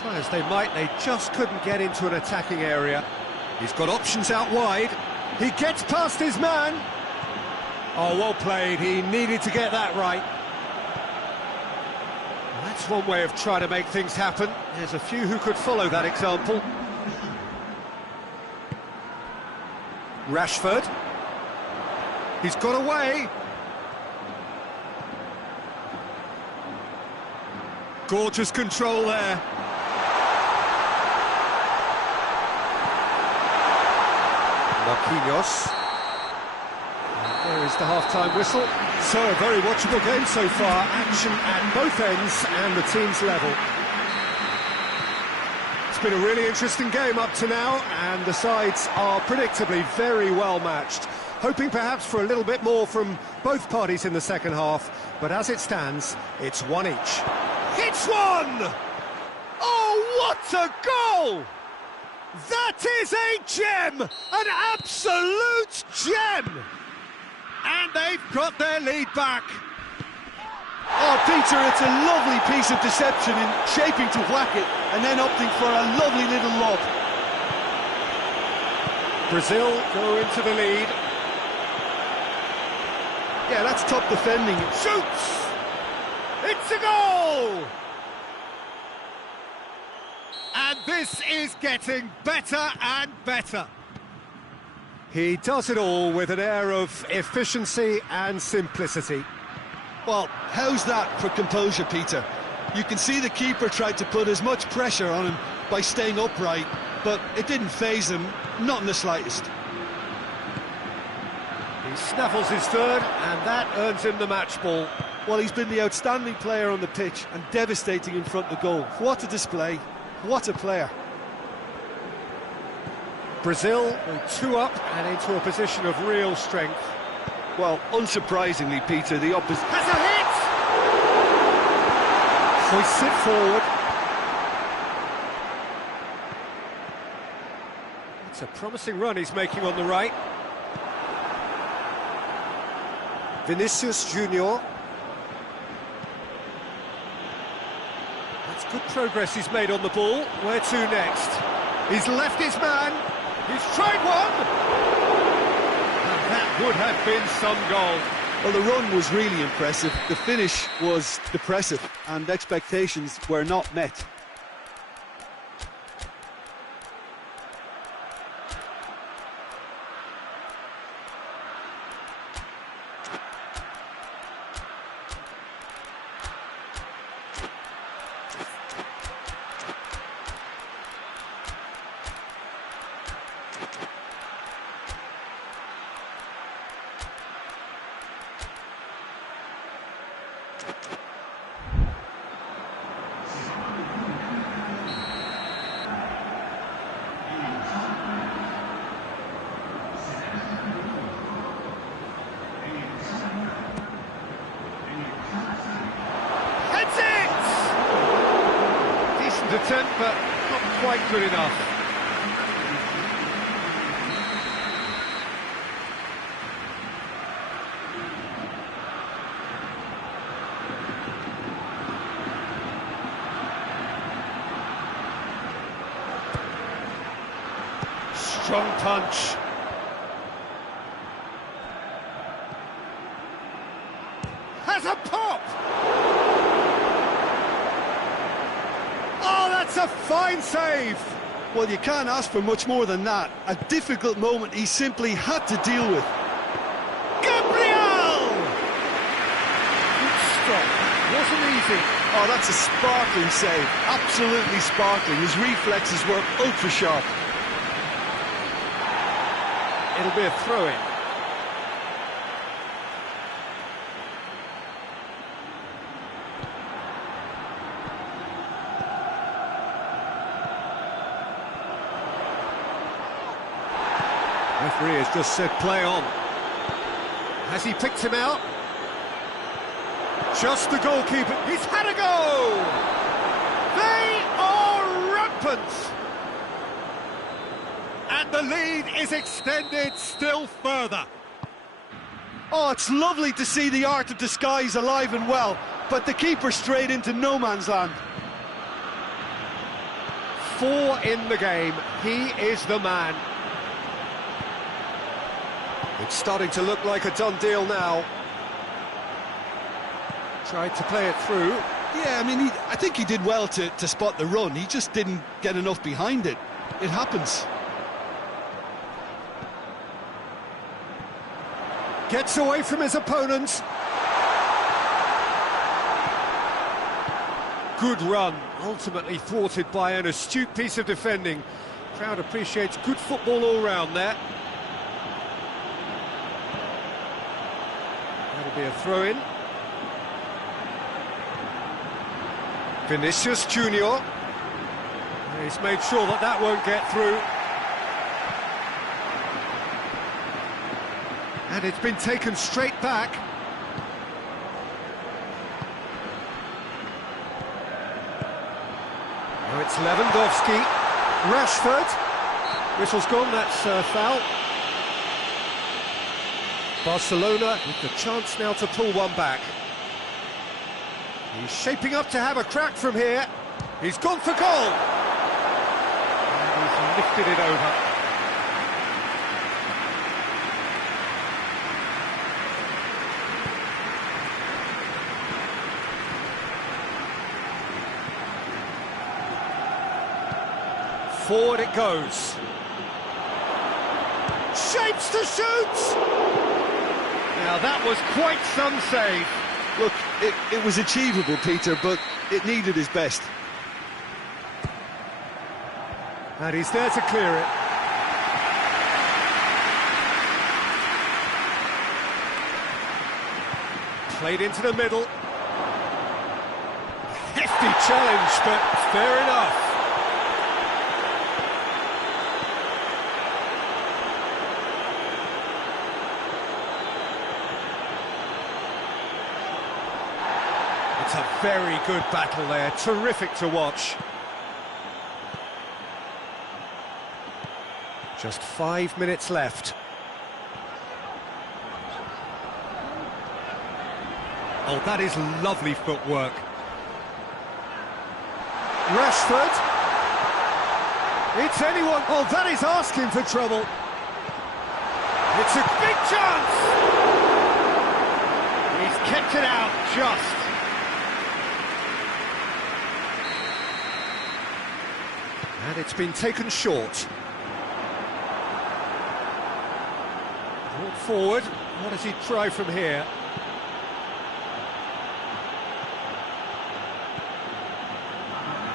Try as they might, they just couldn't get into an attacking area. He's got options out wide. He gets past his man. Oh, well played. He needed to get that right. Well, that's one way of trying to make things happen. There's a few who could follow that example. Rashford. He's got away. Gorgeous control there. Marquinhos. And there is the half-time whistle. So a very watchable game so far. Action at both ends and the team's level. It's been a really interesting game up to now, and the sides are predictably very well matched. Hoping perhaps for a little bit more from both parties in the second half, but as it stands, it's one each. Hits one! Oh, what a goal! That is a gem! An absolute gem! And they've got their lead back. Oh, Peter, it's a lovely piece of deception in shaping to whack it and then opting for a lovely little lob. Brazil go into the lead. Yeah, that's top defending. Shoots! It's a goal! And this is getting better and better. He does it all with an air of efficiency and simplicity. Well, how's that for composure, Peter? You can see the keeper tried to put as much pressure on him by staying upright, but it didn't faze him, not in the slightest. He snaffles his third, and that earns him the match ball. Well, he's been the outstanding player on the pitch and devastating in front of goal. What a display, what a player. Brazil go 2 up and into a position of real strength. Well, unsurprisingly, Peter, the opposite has a hit! Hoists it forward. It's a promising run he's making on the right. Vinicius Junior. That's good progress he's made on the ball. Where to next? He's left his man. He's tried one. And that would have been some goal. Well, the run was really impressive. The finish was depressive, and expectations were not met. Attempt, but not quite good enough. Strong punch. Has a pop! That's a fine save! Well, you can't ask for much more than that. A difficult moment he simply had to deal with. Gabriel! Good stop. Wasn't easy. Oh, that's a sparkling save. Absolutely sparkling. His reflexes were ultra-sharp. It'll be a throw-in. Referee has just said play on. Has he picked him out? Just the goalkeeper. He's had a go! They are rampant! And the lead is extended still further. Oh, it's lovely to see the art of disguise alive and well, but the keeper straight into no man's land. 4 in the game. He is the man. It's starting to look like a done deal now. Tried to play it through. Yeah, I mean, I think he did well to spot the run. He just didn't get enough behind it. It happens. Gets away from his opponents. Good run, ultimately thwarted by an astute piece of defending. Crowd appreciates good football all round there. That'll be a throw-in. Vinicius Junior. He's made sure that that won't get through. And it's been taken straight back. Now it's Lewandowski. Rashford. Whistle's gone, that's foul. Barcelona with the chance now to pull one back. He's shaping up to have a crack from here. He's gone for goal. And he's lifted it over. Forward it goes. Shapes to shoot! Now that was quite some save. Look, it was achievable, Peter, but it needed his best. And he's there to clear it. Played into the middle. Hefty challenge, but fair enough. It's a very good battle there, terrific to watch. Just 5 minutes left. Oh, that is lovely footwork. Rashford. It's anyone. Oh, that is asking for trouble. It's a big chance. He's kept it out just. And it's been taken short. Brought forward. What does he try from here?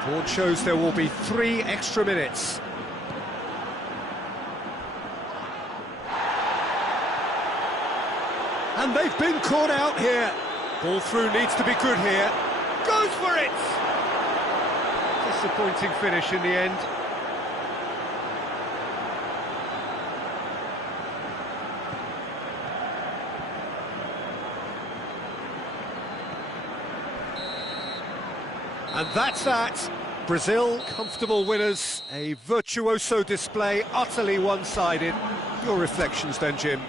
Board shows there will be 3 extra minutes. And they've been caught out here. Ball through needs to be good here. Goes for it! Disappointing finish in the end. And that's that. Brazil, comfortable winners. A virtuoso display, utterly one-sided. Your reflections then, Jim?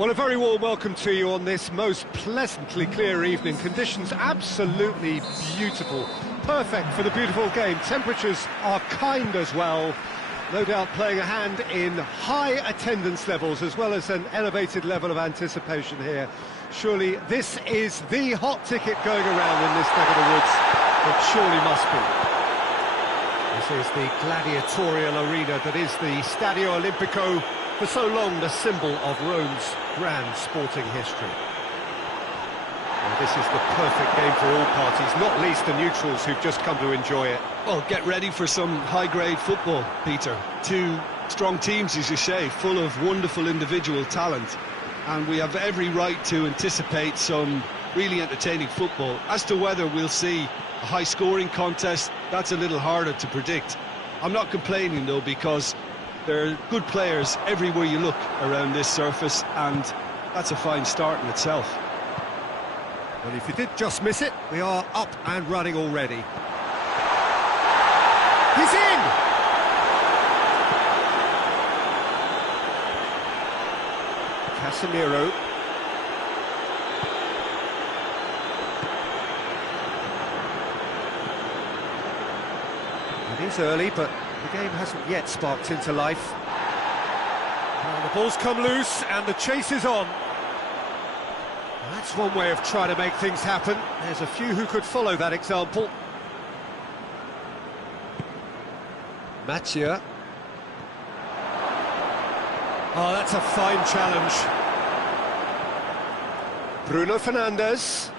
Well, a very warm welcome to you on this most pleasantly clear evening. Conditions absolutely beautiful. Perfect for the beautiful game. Temperatures are kind as well. No doubt playing a hand in high attendance levels as well as an elevated level of anticipation here. Surely this is the hot ticket going around in this neck of the woods. It surely must be. This is the gladiatorial arena that is the Stadio Olimpico, for so long the symbol of Rome's grand sporting history. Well, this is the perfect game for all parties, not least the neutrals who've just come to enjoy it. Well, get ready for some high-grade football, Peter. Two strong teams, as you say, full of wonderful individual talent. And we have every right to anticipate some really entertaining football. As to whether we'll see a high-scoring contest, that's a little harder to predict. I'm not complaining, though, because there are good players everywhere you look around this surface, and that's a fine start in itself. Well, if you did just miss it, we are up and running already. He's in! Casemiro. It is early, but the game hasn't yet sparked into life. Well, the ball's come loose and the chase is on. That's one way of trying to make things happen. There's a few who could follow that example. Mathieu. Oh, that's a fine challenge. Bruno Fernandes.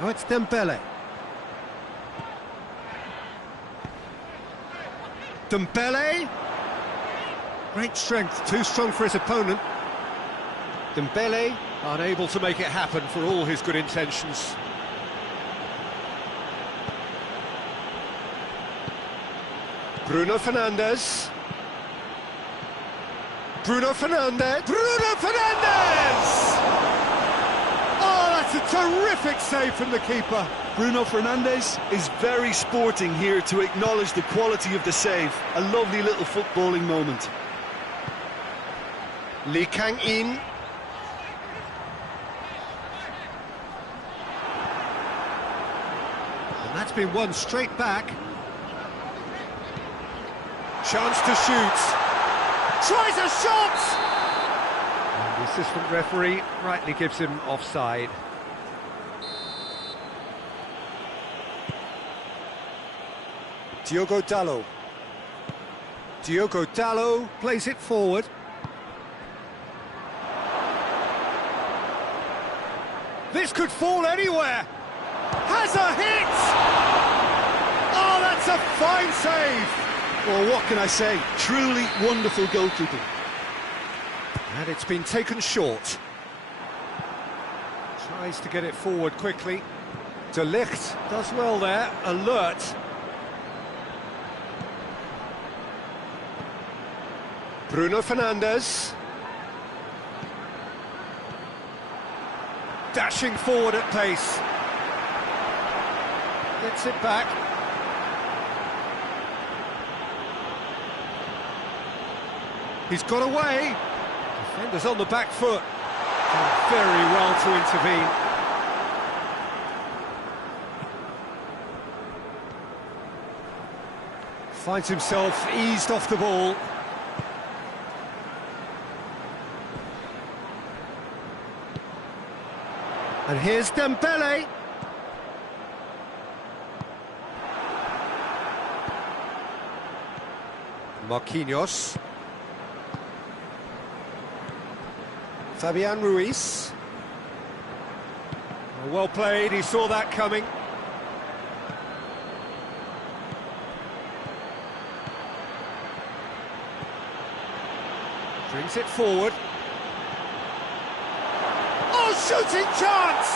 Oh, it's Dembele. Dembele. Great strength, too strong for his opponent. Dembele unable to make it happen for all his good intentions. Bruno Fernandes. Bruno Fernandes. Bruno Fernandes! Oh, that's a terrific save from the keeper. Bruno Fernandes is very sporting here to acknowledge the quality of the save. A lovely little footballing moment. Lee Kang-in. And that's been won straight back. Chance to shoot. Tries a shot! And the assistant referee rightly gives him offside. Diogo Dalot. Diogo Dalot plays it forward. This could fall anywhere. Has a hit! Oh, that's a fine save! Well, what can I say? Truly wonderful goalkeeping. And it's been taken short. Tries to get it forward quickly. De Ligt does well there, alert. Bruno Fernandes. Dashing forward at pace. Gets it back. He's got away. Defender's on the back foot. Done very well to intervene. Finds himself eased off the ball. And here's Dembele. Marquinhos. Fabian Ruiz. Well played, he saw that coming. Brings it forward. Shooting chance!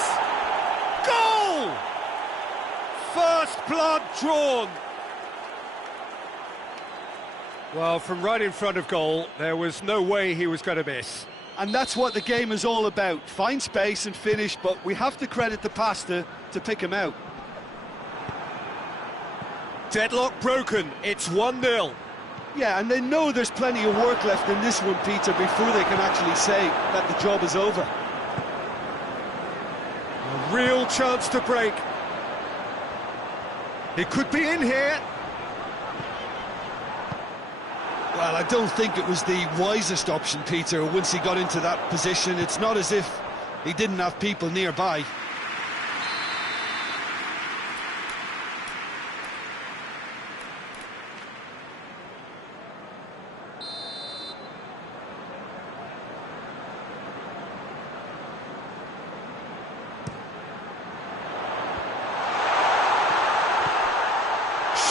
Goal! First blood drawn. Well, from right in front of goal, there was no way he was going to miss. And that's what the game is all about. Find space and finish, but we have to credit the passer to pick him out. Deadlock broken, it's 1-0. Yeah, and they know there's plenty of work left in this one, Peter, before they can actually say that the job is over. A real chance to break. It could be in here. Well, I don't think it was the wisest option, Peter, once he got into that position. It's not as if he didn't have people nearby.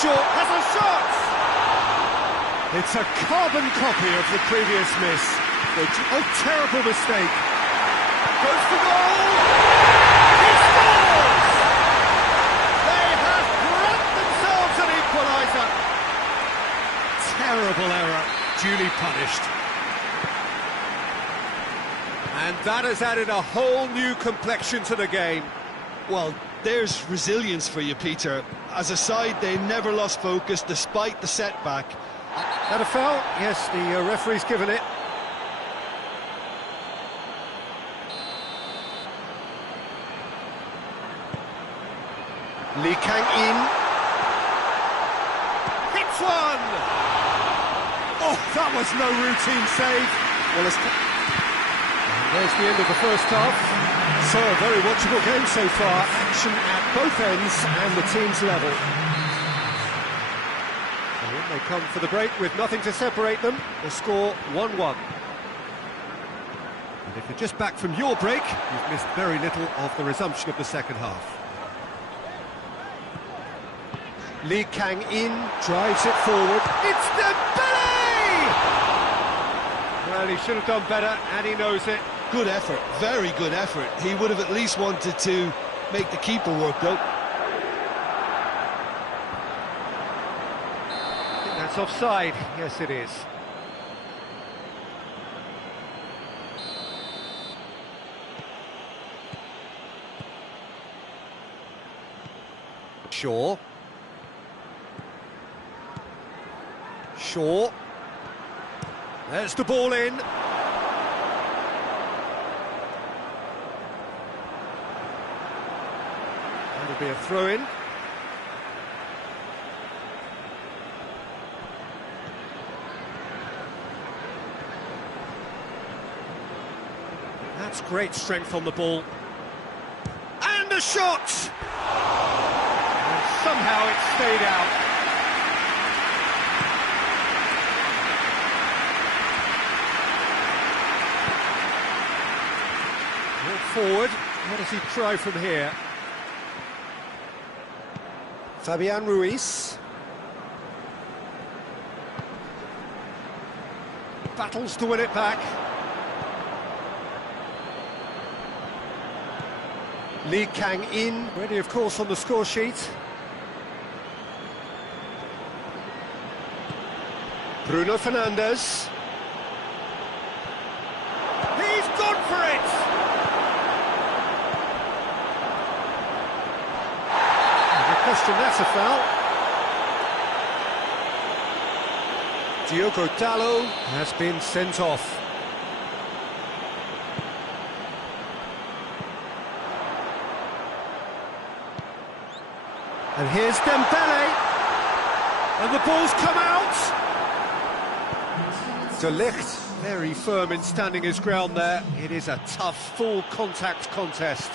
Short has a shot! It's a carbon copy of the previous miss. Oh, terrible mistake. Goes for goal! He scores! They have brought themselves an equaliser. Terrible error, duly punished. And that has added a whole new complexion to the game. Well, there's resilience for you, Peter. As a side, they never lost focus despite the setback. That a foul? Yes, the referee's given it. Lee Kang-in. Hits one! Oh, that was no routine save. Well, and there's the end of the first half. So, a very watchable game so far. Action at both ends and the team's level. And when they come for the break with nothing to separate them, the score 1-1. And if you're just back from your break, you've missed very little of the resumption of the second half. Lee Kang-in drives it forward. It's Dembele! Well, he should have done better, and he knows it. Good effort, very good effort. He would have at least wanted to make the keeper work, though. I think that's offside. Yes, it is. Shaw. Shaw. There's the ball in. That'll be a throw-in. That's great strength on the ball. And a shot! And somehow it stayed out. Forward, what does he try from here? Fabian Ruiz. Battles to win it back. Lee Kang-in, ready of course on the score sheet. Bruno Fernandes. He's gone for it! Question, that's a foul. Diogo Dalot has been sent off. And here's Dembele. And the ball's come out. De Ligt, very firm in standing his ground there. It is a tough, full contact contest.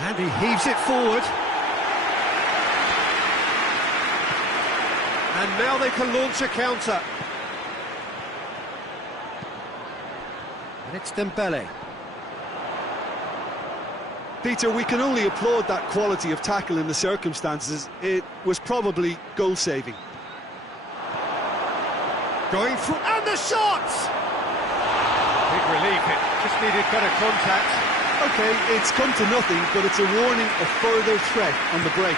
And he heaves it forward. And now they can launch a counter. And it's Dembele. Peter, we can only applaud that quality of tackle in the circumstances. It was probably goal-saving. Going through, and the shot! Big relief, it just needed better contact. OK, it's come to nothing, but it's a warning of further threat on the break.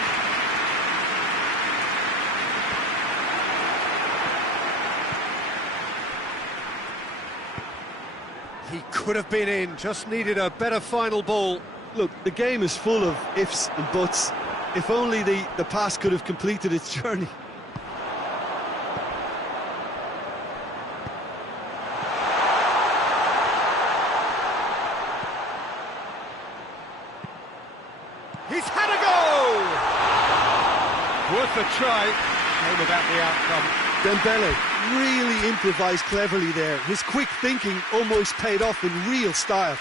He could Could have been in, just needed a better final ball. Look, the game is full of ifs and buts. If only the pass could have completed its journey. He's had a go! Worth a try. Shame about the outcome. Dembele really improvised cleverly there. His quick thinking almost paid off in real style.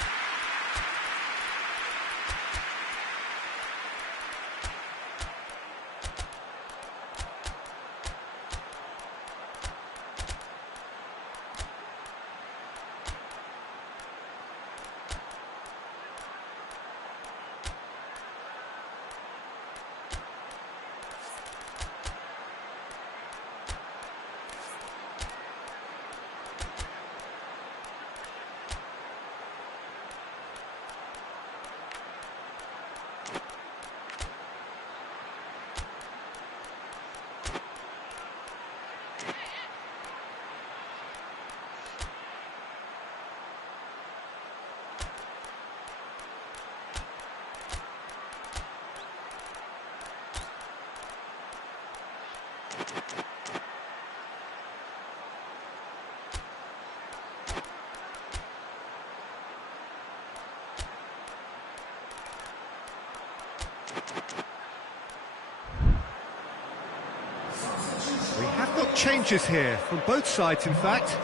We have got changes here, from both sides in fact.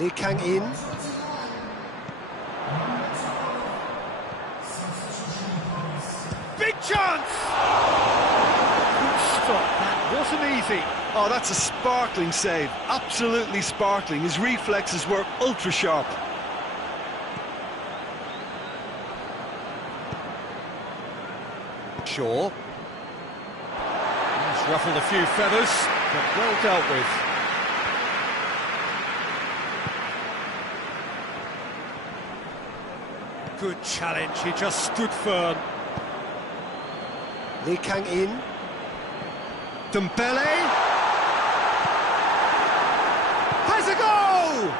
Lee Kang-in. Big chance! Good stop, that wasn't easy. Oh, that's a sparkling save. Absolutely sparkling. His reflexes were ultra sharp. Shaw. He's ruffled a few feathers, but well dealt with. Good challenge, he just stood firm. Lee Kang-in. Dembele. Has a goal!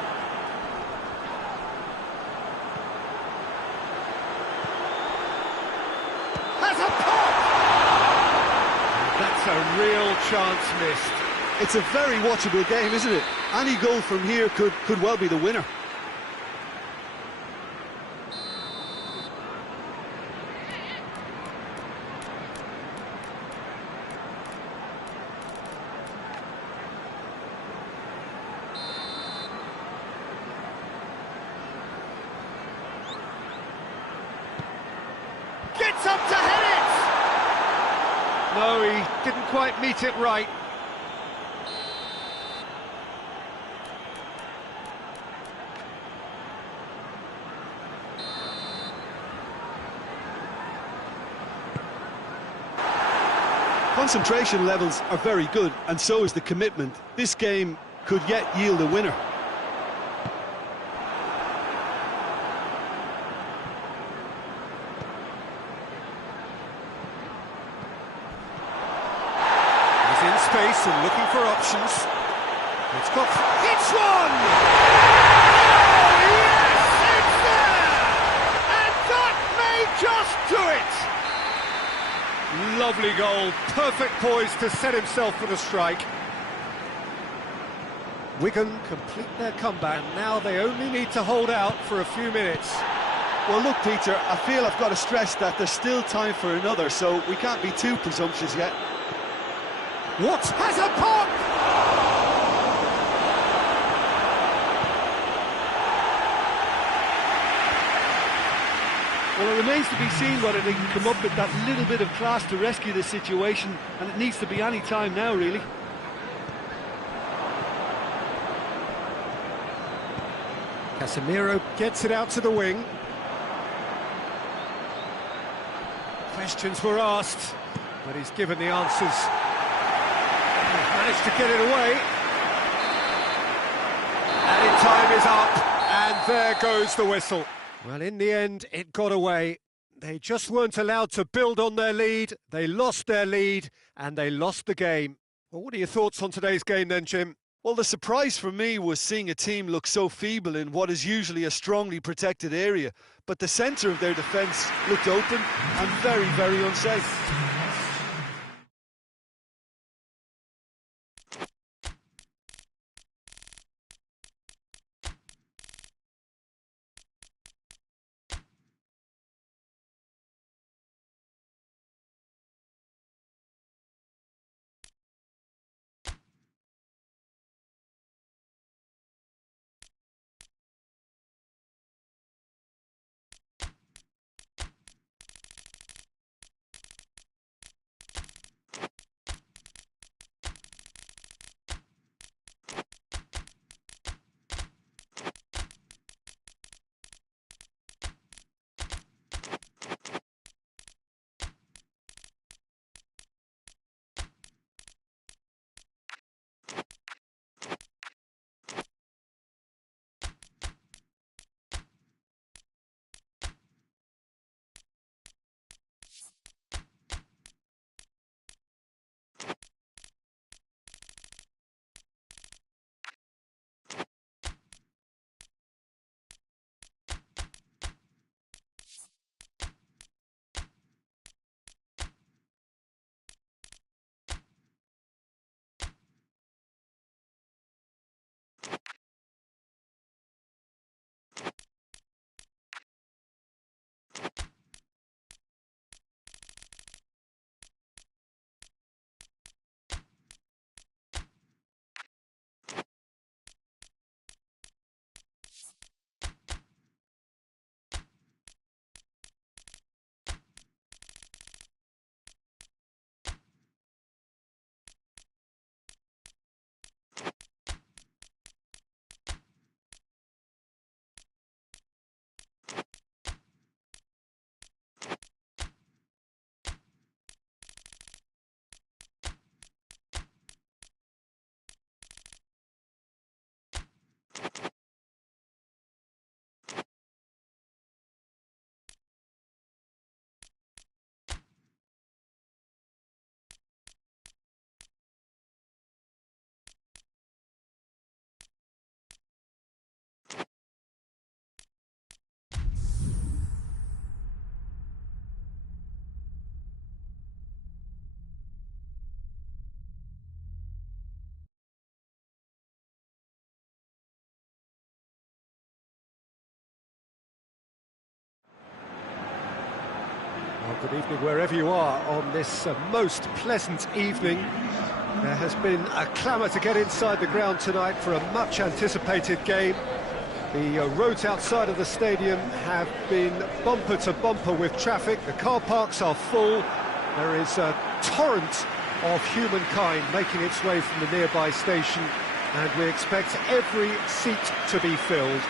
Has a pop! That's a real chance missed. It's a very watchable game, isn't it? Any goal from here could well be the winner. Gets up to hit it! No, he didn't quite meet it right. Concentration levels are very good, and so is the commitment. This game could yet yield a winner. In space and looking for options. It's got... It's one! Oh, yes, it's there! And that may just do it! Lovely goal, perfect poise to set himself for the strike. Wigan complete their comeback, and now they only need to hold out for a few minutes. Well, look, Peter, I feel I've got to stress that there's still time for another, so we can't be too presumptuous yet. What? Has a pop! Well, it remains to be seen whether they can come up with that little bit of class to rescue this situation, and it needs to be any time now, really. Casemiro gets it out to the wing. Questions were asked, but he's given the answers. Managed to get it away. And time is up, and there goes the whistle. Well, in the end, it got away. They just weren't allowed to build on their lead. They lost their lead, and they lost the game. Well, what are your thoughts on today's game then, Jim? Well, the surprise for me was seeing a team look so feeble in what is usually a strongly protected area, but the centre of their defence looked open and very, very unsafe. Well, good evening wherever you are on this most pleasant evening. There has been a clamour to get inside the ground tonight for a much-anticipated game. The roads outside of the stadium have been bumper to bumper with traffic. The car parks are full. There is a torrent of humankind making its way from the nearby station, and we expect every seat to be filled.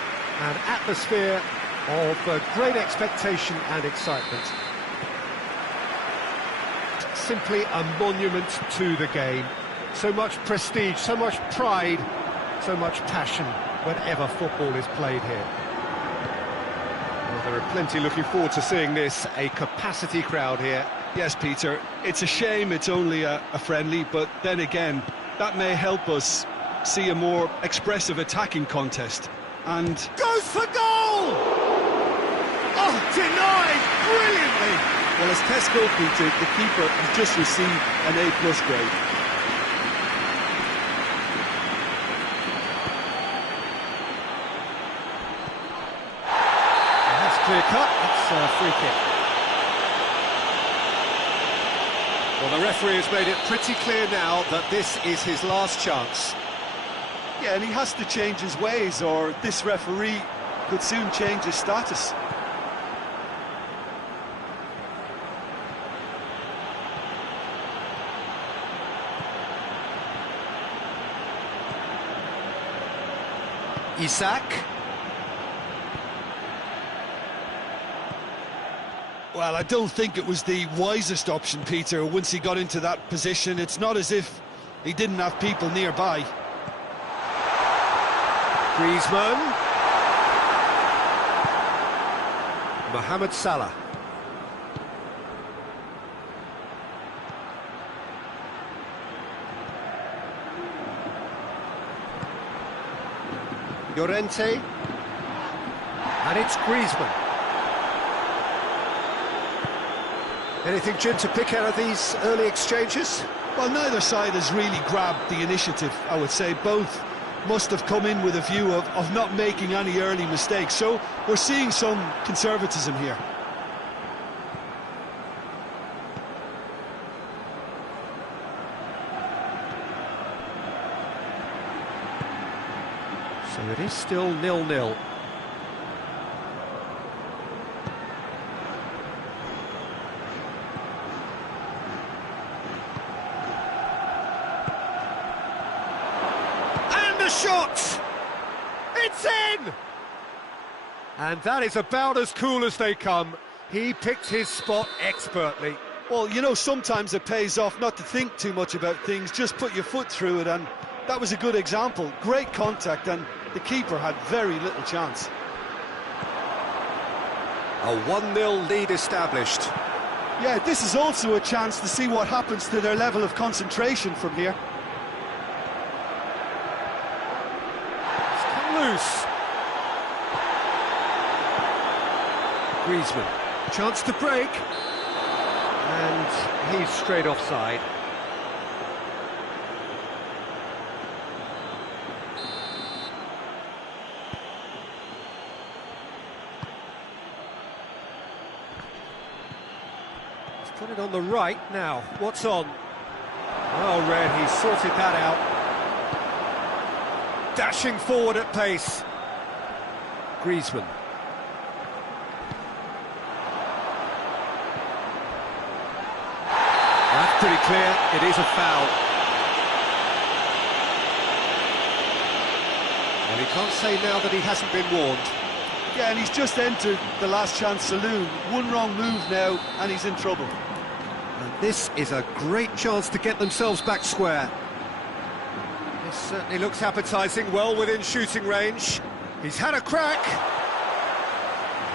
An atmosphere of great expectation and excitement. Simply a monument to the game. So much prestige, so much pride, so much passion whenever football is played here. Well, there are plenty looking forward to seeing this, a capacity crowd here. Yes, Peter, it's a shame it's only a friendly, but then again, that may help us see a more expressive attacking contest. And goes for goal! Oh, denied brilliantly! Well, as test goal, Peter, the keeper has just received an A+ grade. And that's clear cut, it's a free kick. Well, the referee has made it pretty clear now that this is his last chance. yeah, and he has to change his ways, or this referee could soon change his status. Isak. Well, I don't think it was the wisest option, Peter, once he got into that position. It's not as if he didn't have people nearby. Griezmann. Mohamed Salah. Llorente. And it's Griezmann. Anything, Jim, to pick out of these early exchanges? Well, neither side has really grabbed the initiative, I would say. Both must have come in with a view of not making any early mistakes. So we're seeing some conservatism here. So it is still 0-0. Shot! It's in! And that is about as cool as they come. He picked his spot expertly. Well, you know, sometimes it pays off not to think too much about things, just put your foot through it, and that was a good example. Great contact, and the keeper had very little chance. A 1-0 lead established. Yeah, this is also a chance to see what happens to their level of concentration from here. Loose. Griezmann, chance to break, and he's straight offside. He's put it on the right now. What's on? Oh, Red, he's sorted that out. Dashing forward at pace. Griezmann. That's pretty clear, it is a foul. And he can't say now that he hasn't been warned. Yeah, and he's just entered the last chance saloon. One wrong move now, and he's in trouble. And this is a great chance to get themselves back square. This certainly looks appetising, well within shooting range. He's had a crack.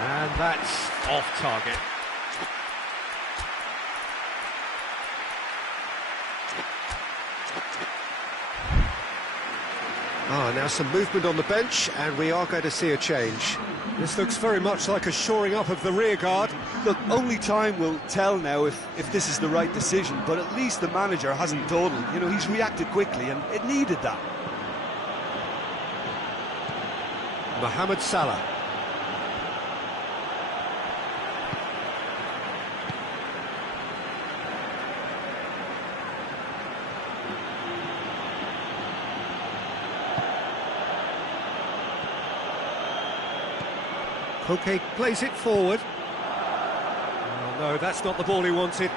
And that's off target. Now some movement on the bench, and we are going to see a change. This looks very much like a shoring up of the rear guard. Look, only time will tell now if this is the right decision, but at least the manager hasn't dawdled. You know, he's reacted quickly, and it needed that. Mohamed Salah. Koke plays it forward. Oh no, that's not the ball he wanted.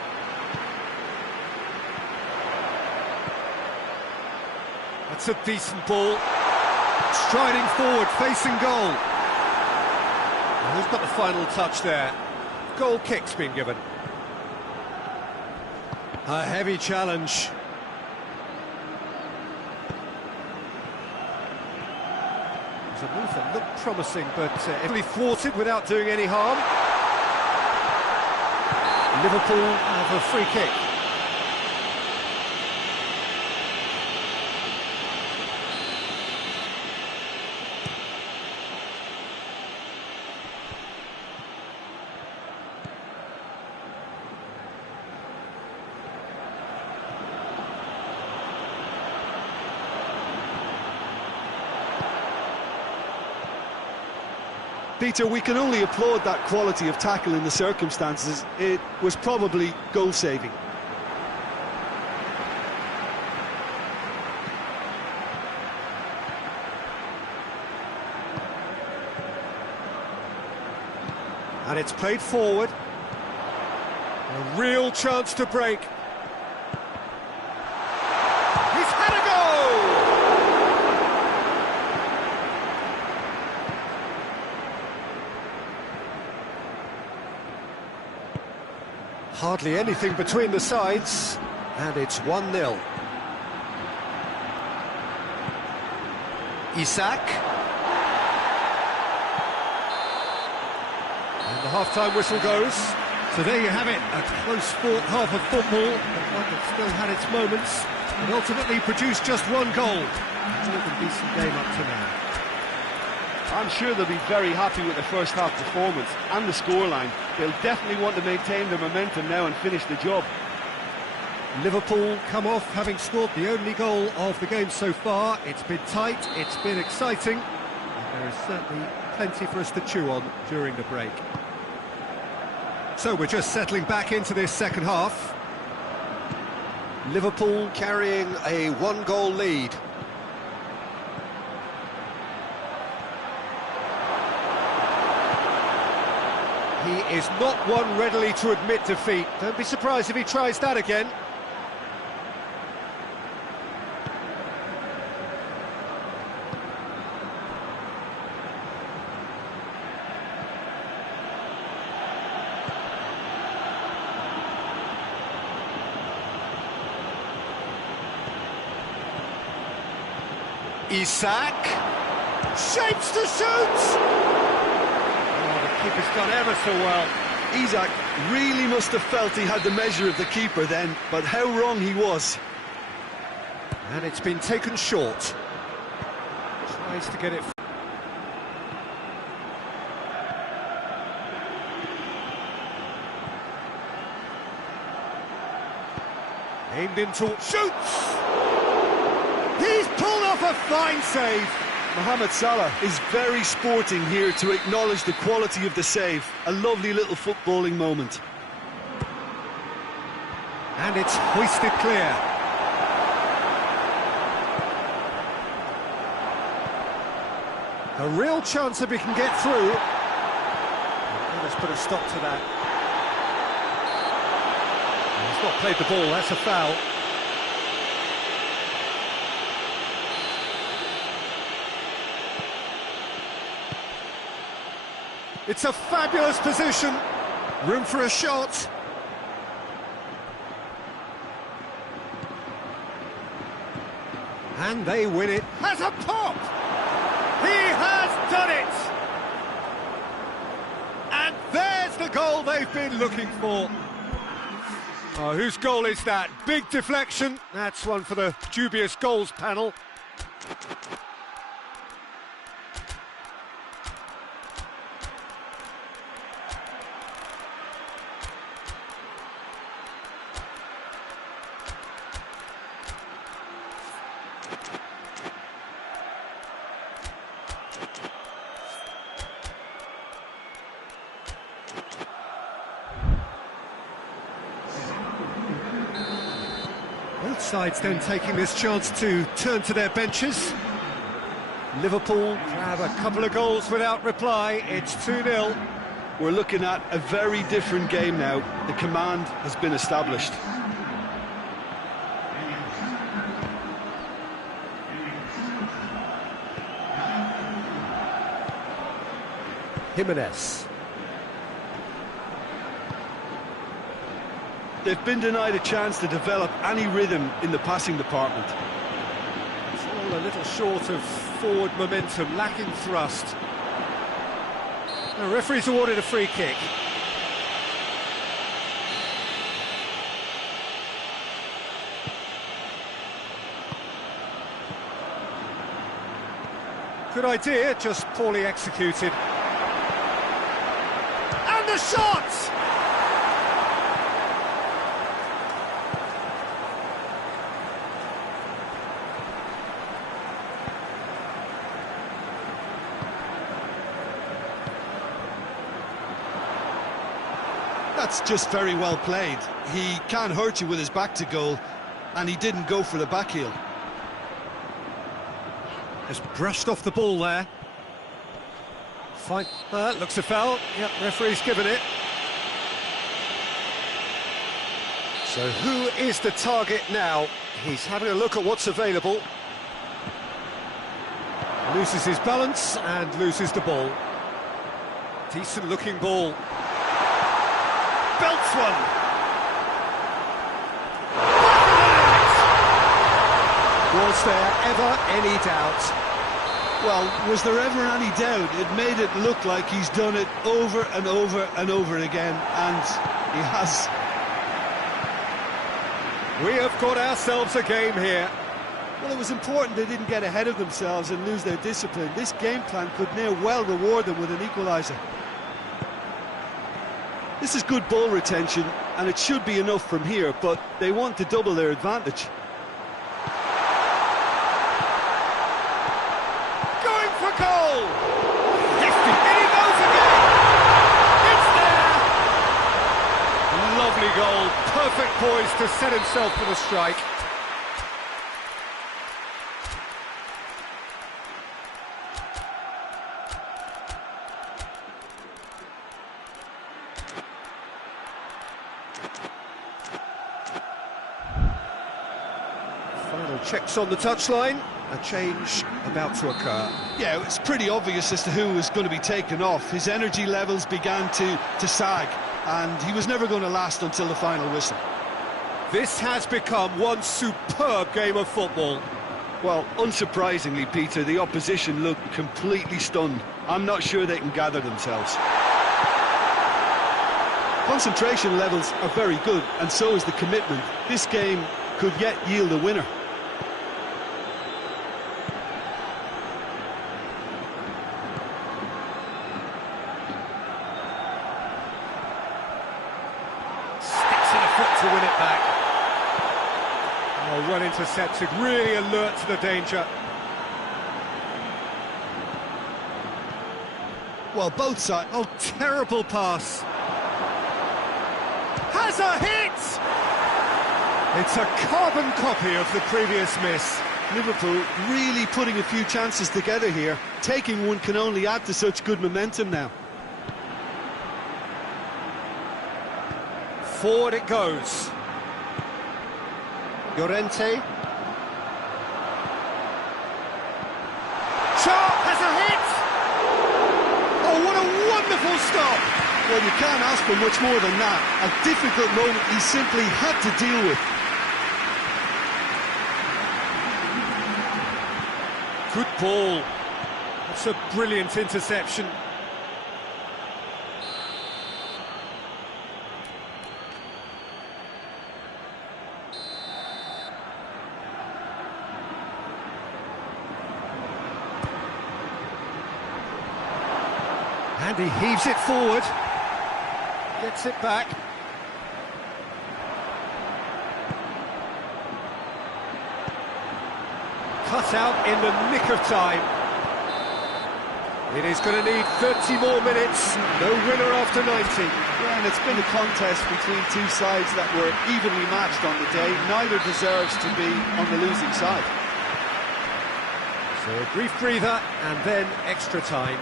That's a decent ball. Striding forward, facing goal. And who's got the final touch there? Goal kick's been given. A heavy challenge. A move that looked promising, but really thwarted without doing any harm. Liverpool have a free kick. Peter, we can only applaud that quality of tackle in the circumstances. It was probably goal-saving. And it's played forward. A real chance to break. He's had a goal! Hardly anything between the sides, and it's 1-0. Isak. And the half-time whistle goes. So there you have it, a close-fought half of football. Looked like it still had its moments, and ultimately produced just one goal. It's been a decent game up to now. I'm sure they'll be very happy with the first half performance and the scoreline. They'll definitely want to maintain their momentum now and finish the job. Liverpool come off having scored the only goal of the game so far. It's been tight, it's been exciting, and there is certainly plenty for us to chew on during the break. So we're just settling back into this second half. Liverpool carrying a one-goal lead. He is not one readily to admit defeat. Don't be surprised if he tries that again. Isak shapes to shoot. Oh, the keeper's done ever so well. Isak really must have felt he had the measure of the keeper then, but how wrong he was. And it's been taken short. Tries to get it. Aimed into shoots. He's pulled off a fine save. Mohamed Salah is very sporting here to acknowledge the quality of the save. A lovely little footballing moment. And it's hoisted clear. A real chance if he can get through. Let's put a stop to that. He's not played the ball, that's a foul. It's a fabulous position. Room for a shot. And they win it. Has a pop! He has done it! And there's the goal they've been looking for. Oh, whose goal is that? Big deflection. That's one for the dubious goals panel. Both sides then taking this chance to turn to their benches. Liverpool have a couple of goals without reply. It's 2-0. We're looking at a very different game now. The command has been established. Jimenez. They've been denied a chance to develop any rhythm in the passing department. It's all a little short of forward momentum, lacking thrust. The referee's awarded a free kick. Good idea, just poorly executed. And the shot! That's just very well played. He can't hurt you with his back to goal, and he didn't go for the back heel. Just brushed off the ball there. Fine. Looks a foul. Yep, referee's given it. So who is the target now? He's having a look at what's available. Loses his balance and loses the ball. Decent looking ball. Belts one. Was there ever any doubt? Well, was there ever any doubt? It made it look like he's done it over and over and over again, and he has. We have got ourselves a game here. Well, it was important they didn't get ahead of themselves and lose their discipline. This game plan could now well reward them with an equaliser. This is good ball retention, and it should be enough from here, but they want to double their advantage. Going for goal! Hefty, in he goes again! It's there! Lovely goal, perfect poise to set himself for the strike. Final checks on the touchline, a change about to occur. Yeah, it's pretty obvious as to who was going to be taken off. His energy levels began to sag, and he was never going to last until the final whistle. This has become one superb game of football. Well, unsurprisingly, Peter, the opposition looked completely stunned. I'm not sure they can gather themselves. Concentration levels are very good, and so is the commitment. This game could yet yield a winner. To win it back. Oh, well intercepted, really alert to the danger. Well, both sides... Oh, terrible pass. Has a hit! It's a carbon copy of the previous miss. Liverpool really putting a few chances together here. Taking one can only add to such good momentum now. Forward it goes. Llorente. Sharp has a hit! Oh, what a wonderful stop! Well, you can't ask for much more than that. A difficult moment he simply had to deal with. Good ball. That's a brilliant interception. And he heaves it forward, gets it back. Cut out in the nick of time. It is going to need 30 more minutes, no winner after 90. Yeah, and it's been a contest between two sides that were evenly matched on the day. Neither deserves to be on the losing side. So a brief breather and then extra time.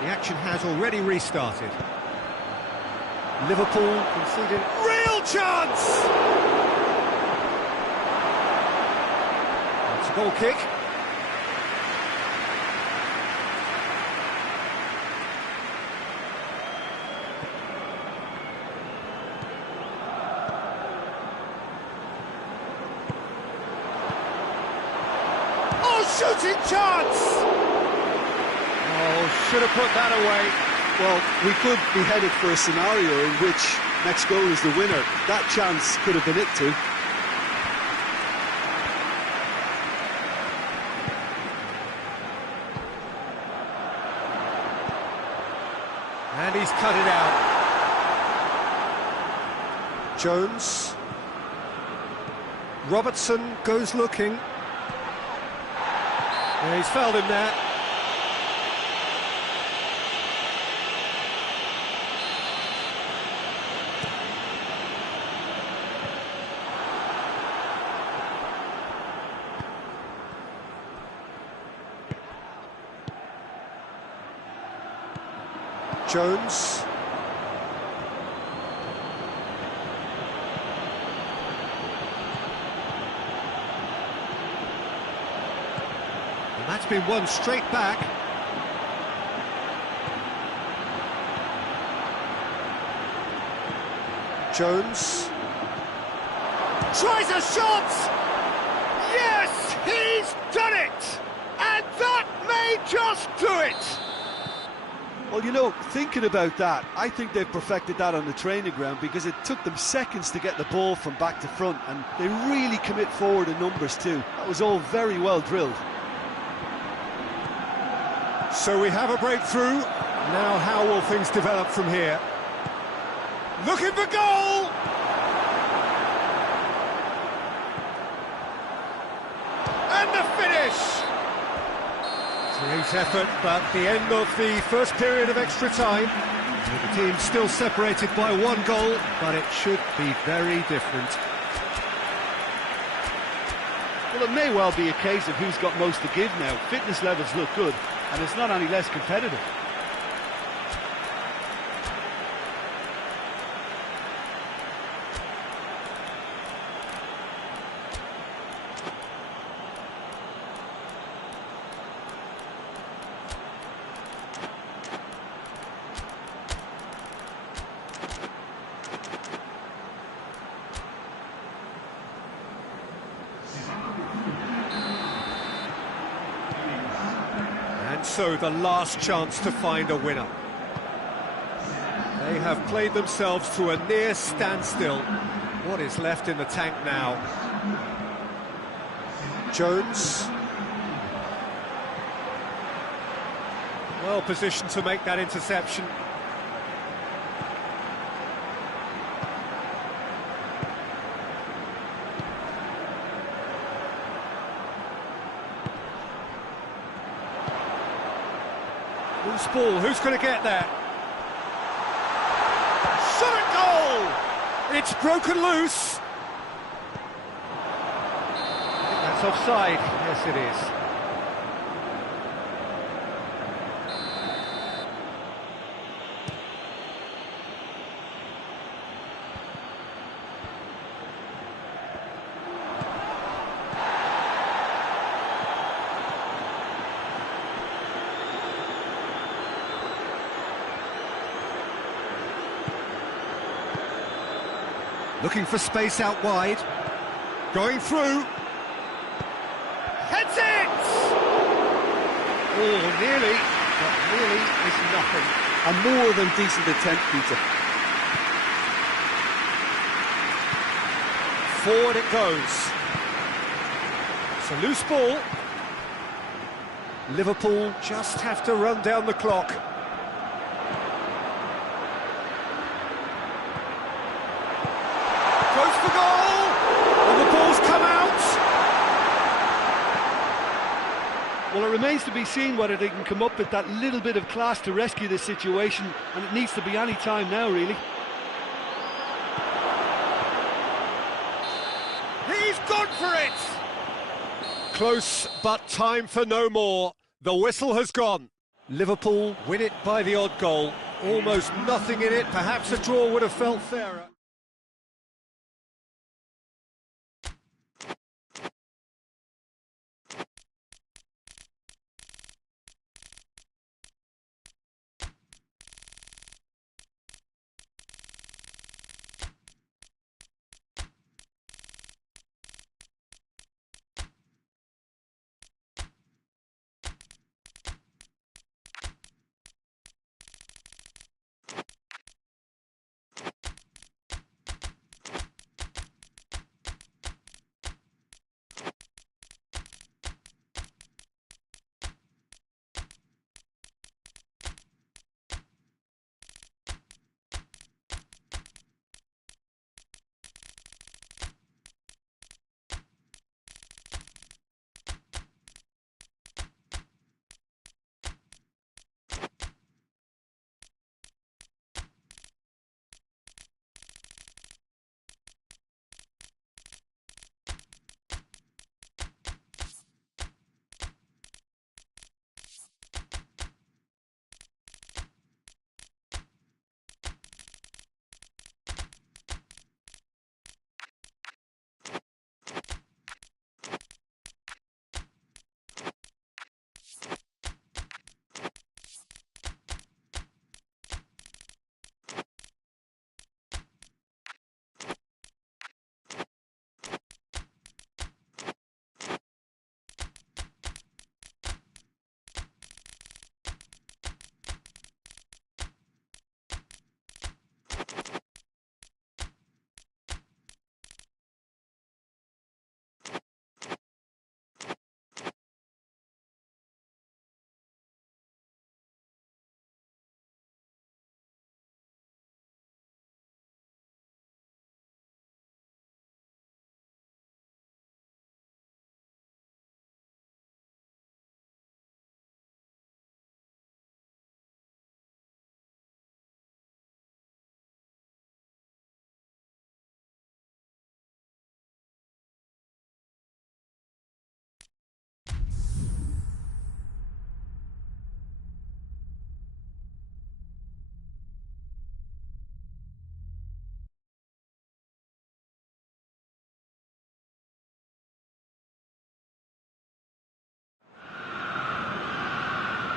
The action has already restarted. Liverpool conceding real chance! It's a goal kick. Oh, shooting chance! Oh, should have put that away. Well, we could be headed for a scenario in which next goal is the winner. That chance could have been it too. And he's cut it out. Jones. Robertson goes looking. Yeah, he's fouled him there. Jones. And that's been won straight back. Jones. Tries a shot! Yes, he's done it! And that may just do it! Well, you know, thinking about that, I think they've perfected that on the training ground because it took them seconds to get the ball from back to front, and they really commit forward in numbers too. That was all very well drilled. So we have a breakthrough. Now how will things develop from here? Looking for goal! And the finish! Great effort, but the end of the first period of extra time. The team still separated by one goal, but it should be very different. Well, it may well be a case of who's got most to give now. Fitness levels look good, and it's not any less competitive. So the last chance to find a winner. They have played themselves to a near standstill. What is left in the tank now? Jones. Well positioned to make that interception. Loose ball, who's going to get there? Shot at goal! It's broken loose. I think that's offside. Yes, it is. Looking for space out wide. Going through. Heads it! Oh, nearly. But nearly is nothing. A more than decent attempt, Peter. Forward it goes. It's a loose ball. Liverpool just have to run down the clock. Goes for goal, and the ball's come out. Well, it remains to be seen whether they can come up with that little bit of class to rescue this situation, and it needs to be any time now, really. He's gone for it! Close, but time for no more. The whistle has gone. Liverpool win it by the odd goal. Almost nothing in it. Perhaps a draw would have felt fairer.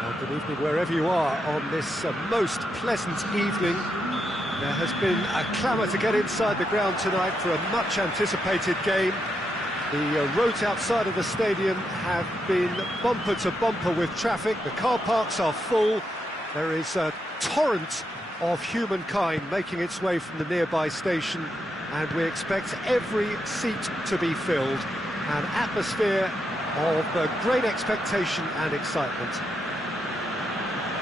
Well, good evening wherever you are on this most pleasant evening. There has been a clamour to get inside the ground tonight for a much-anticipated game. The roads outside of the stadium have been bumper to bumper with traffic. The car parks are full. There is a torrent of humankind making its way from the nearby station, and we expect every seat to be filled. An atmosphere of great expectation and excitement.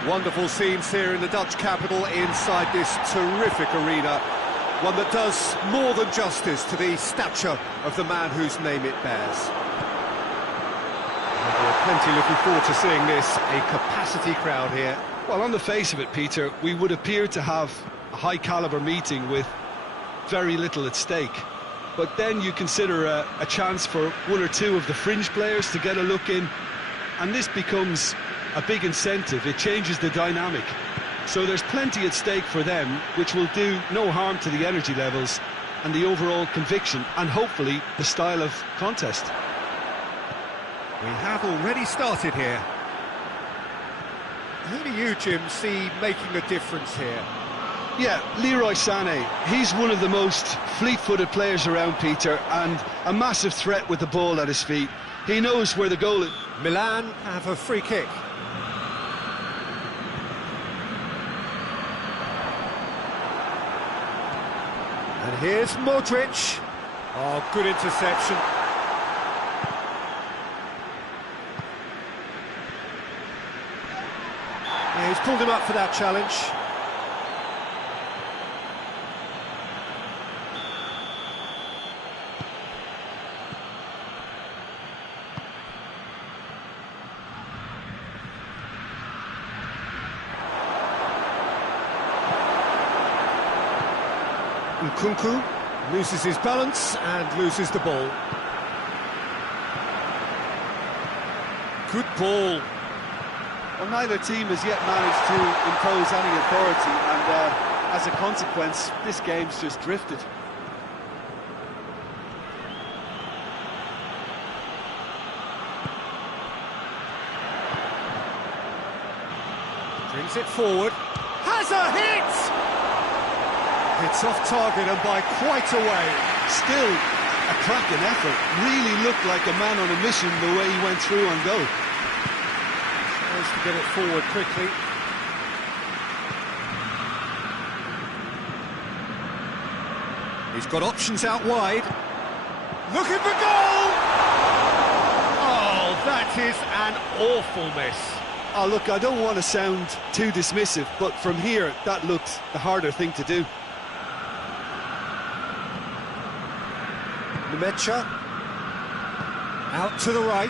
Wonderful scenes here in the Dutch capital inside this terrific arena. One that does more than justice to the stature of the man whose name it bears. And we're plenty looking forward to seeing this, a capacity crowd here. Well, on the face of it, Peter, we would appear to have a high-caliber meeting with very little at stake. But then you consider a chance for one or two of the fringe players to get a look in, and this becomes a big incentive. It changes the dynamic. So there's plenty at stake for them, which will do no harm to the energy levels and the overall conviction, and hopefully the style of contest. We have already started here. Who do you, Jim, see making a difference here? Yeah, Leroy Sané. He's one of the most fleet-footed players around, Peter, and a massive threat with the ball at his feet. He knows where the goal is. Milan have a free kick. And here's Modric. Oh, good interception. Yeah, he's pulled him up for that challenge. Nkunku loses his balance and loses the ball. Good ball. Well, neither team has yet managed to impose any authority, and as a consequence, this game's just drifted. Brings it forward. Has a hit! It's off target and by quite a way. Still a cracking effort. Really looked like a man on a mission the way he went through on goal. Tries to get it forward quickly. He's got options out wide. Looking for goal! Oh, that is an awful miss. Oh, look, I don't want to sound too dismissive, but from here, that looked the harder thing to do. Mecha out to the right,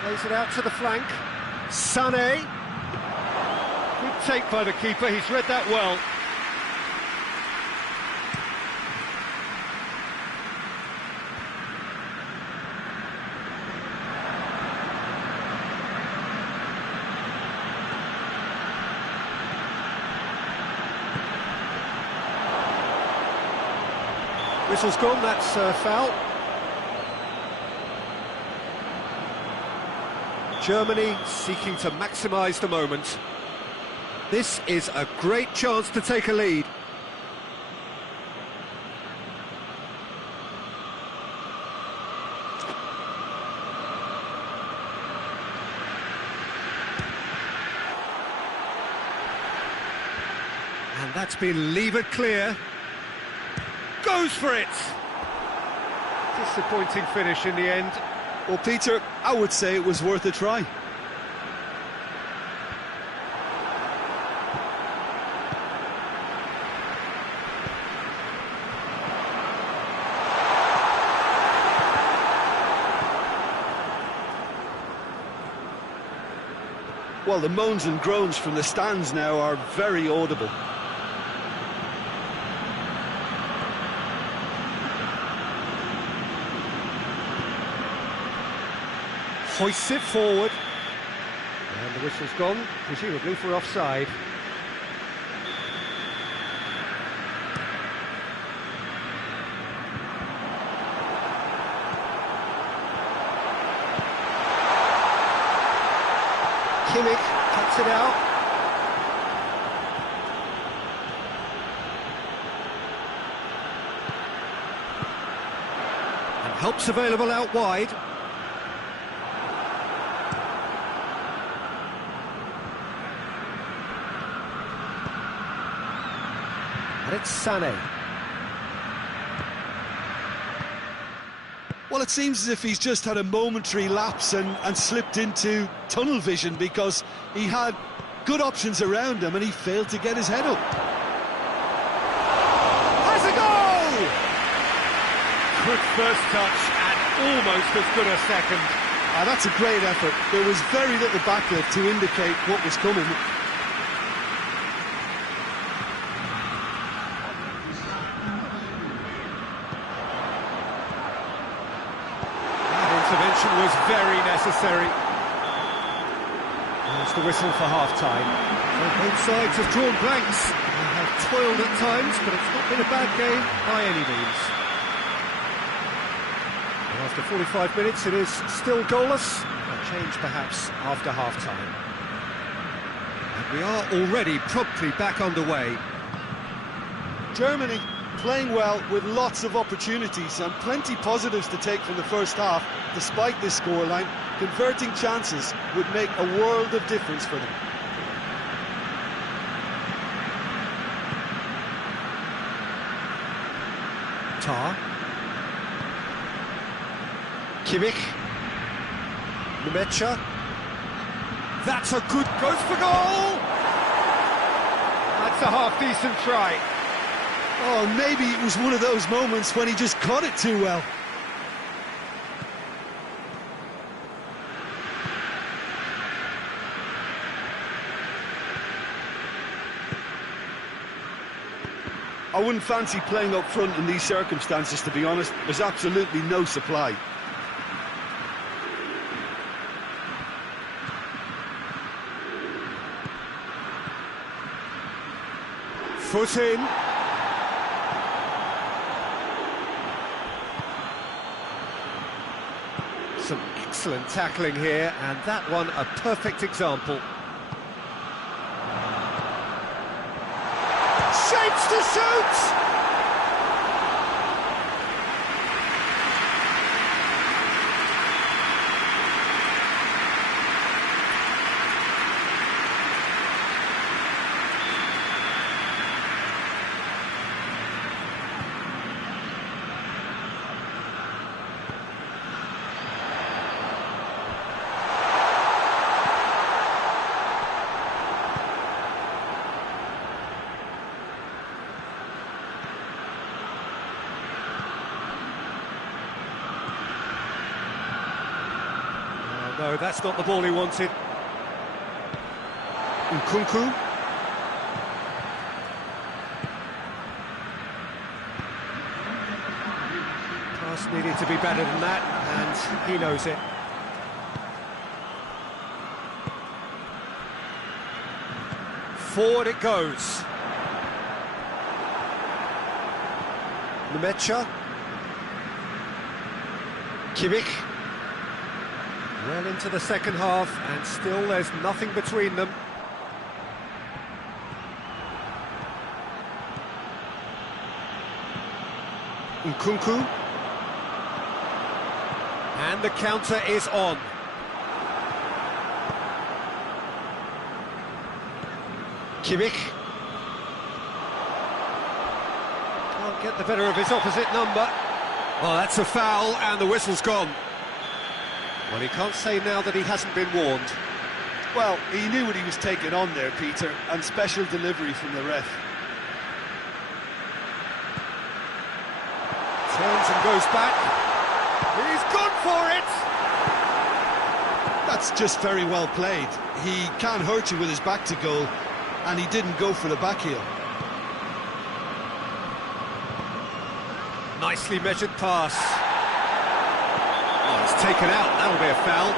plays it out to the flank. Sané, good take by the keeper, he's read that well. Whistle's gone, that's a foul. Germany seeking to maximise the moment. This is a great chance to take a lead. And that's been levered clear. Goes for it! Disappointing finish in the end. Well, Peter, I would say it was worth a try. Well, the moans and groans from the stands now are very audible. Hoists it forward. And the whistle's gone, presumably for offside. Kimmich cuts it out. And help's available out wide. And it's Sané. Well, it seems as if he's just had a momentary lapse and slipped into tunnel vision, because he had good options around him and he failed to get his head up. Has a goal! Good first touch and almost as good a second. That's a great effort. There was very little backlift to indicate what was coming. Intervention was very necessary. There's the whistle for half-time. Well, both sides have drawn blanks. They have toiled at times, but it's not been a bad game by any means. And after 45 minutes, it is still goalless. A change perhaps after half-time. And we are already promptly back underway. Germany playing well with lots of opportunities and plenty positives to take from the first half. Despite this scoreline, converting chances would make a world of difference for them. Tar. Kimmich. Numecha. That's a good... goes for goal! That's a half-decent try. Oh, maybe it was one of those moments when he just caught it too well. I wouldn't fancy playing up front in these circumstances, to be honest. There's absolutely no supply. Foot in. Some excellent tackling here, and that one a perfect example. Shapes to shoot! No, that's not the ball he wanted. Nkunku. Pass needed to be better than that, and he knows it. Forward it goes. Numecha. Kimmich. Well into the second half, and still there's nothing between them. Nkunku. And the counter is on. Kimmich. Can't get the better of his opposite number. Well, that's a foul, and the whistle's gone. Well, he can't say now that he hasn't been warned. Well, he knew what he was taking on there, Peter, and special delivery from the ref. Turns and goes back. He's gone for it! That's just very well played. He can't hurt you with his back to goal, and he didn't go for the back heel. Nicely measured pass. Oh, it's taken out. That'll be a foul.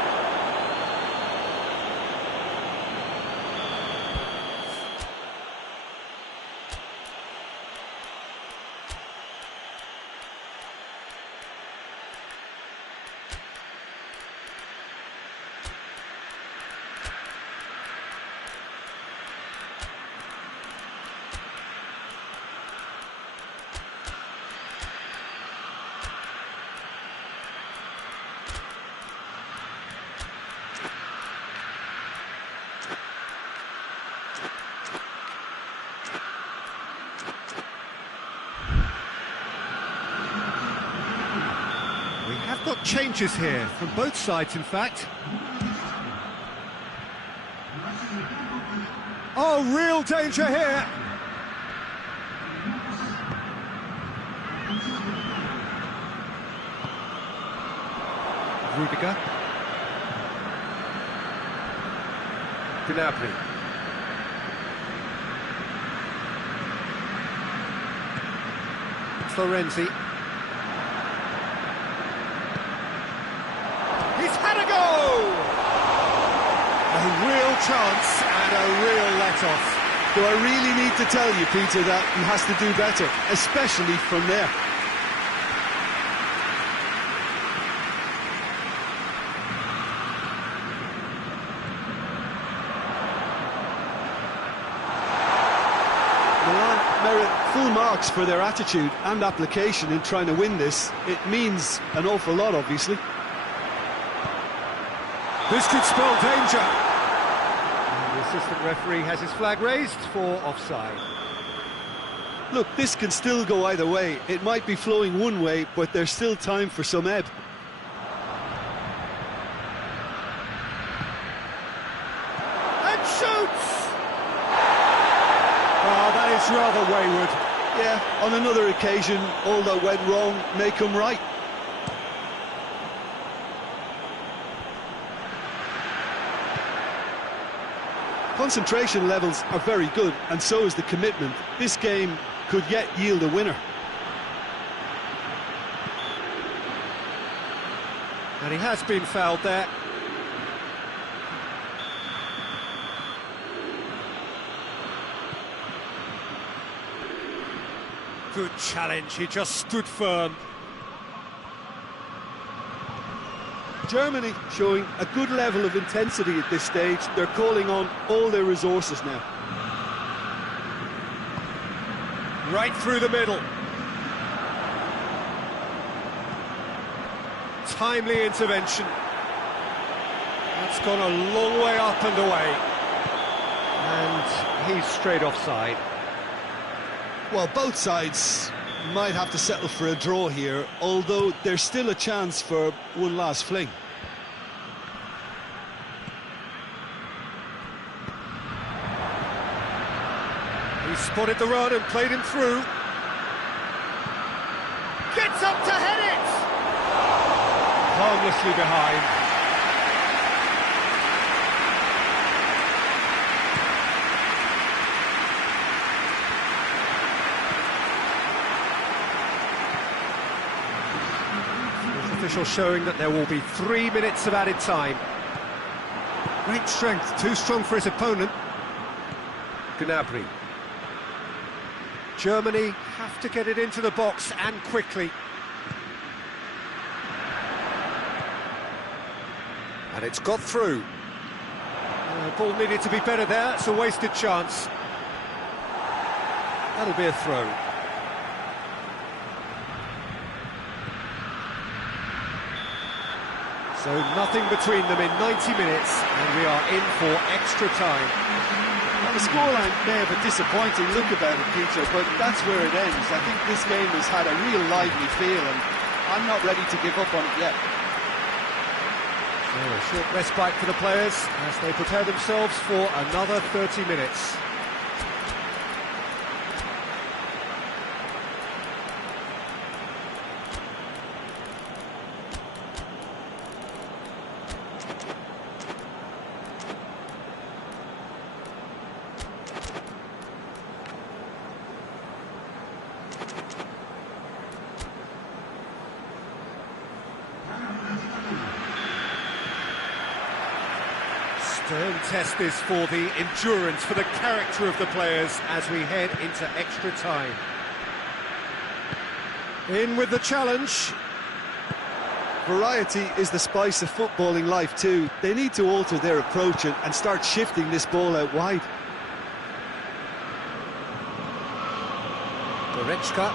changes here, from both sides in fact. Oh, real danger here! Rudiger. Gnabry. Florenzi. He's had a go! A real chance and a real let-off. Do I really need to tell you, Peter, that he has to do better, especially from there? Merit full marks for their attitude and application in trying to win this. It means an awful lot, obviously. This could spell danger. And the assistant referee has his flag raised for offside. Look, this can still go either way. It might be flowing one way, but there's still time for some ebb. And shoots! Oh, that is rather wayward. Yeah, on another occasion, all that went wrong may come right. Concentration levels are very good, and so is the commitment. This game could yet yield a winner. And he has been fouled there. Good challenge, he just stood firm. Germany showing a good level of intensity at this stage. They're calling on all their resources now. Right through the middle. Timely intervention. That's gone a long way up and away. And he's straight offside. Well, both sides might have to settle for a draw here, although there's still a chance for one last fling. He spotted the run and played him through. Gets up to head it! Harmlessly behind. Official showing that there will be 3 minutes of added time. Great strength, too strong for his opponent. Gnabry. Germany have to get it into the box and quickly. And it's got through. The ball needed to be better there, it's a wasted chance. That'll be a throw. So nothing between them in 90 minutes, and we are in for extra time. Well, the scoreline may have a disappointing look about it, Peter, but that's where it ends. I think this game has had a real lively feel, and I'm not ready to give up on it yet. So a short respite for the players as they prepare themselves for another 30 minutes. Stern test this for the endurance, for the character of the players as we head into extra time. In with the challenge. Variety is the spice of footballing life too. They need to alter their approach and start shifting this ball out wide. Goretzka.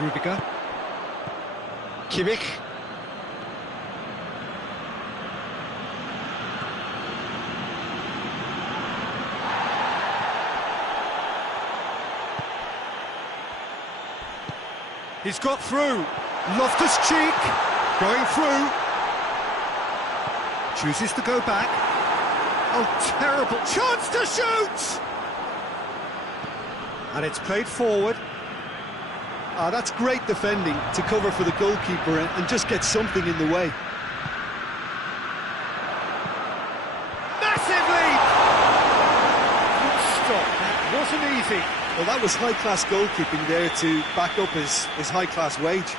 Rudiger. Kimmich. He's got through. Loftus-Cheek going through. Chooses to go back. Oh, terrible chance to shoot! And it's played forward. Ah, that's great defending to cover for the goalkeeper and just get something in the way. Massive lead! Good stop. That wasn't easy. Well, that was high-class goalkeeping there to back up his high-class wage.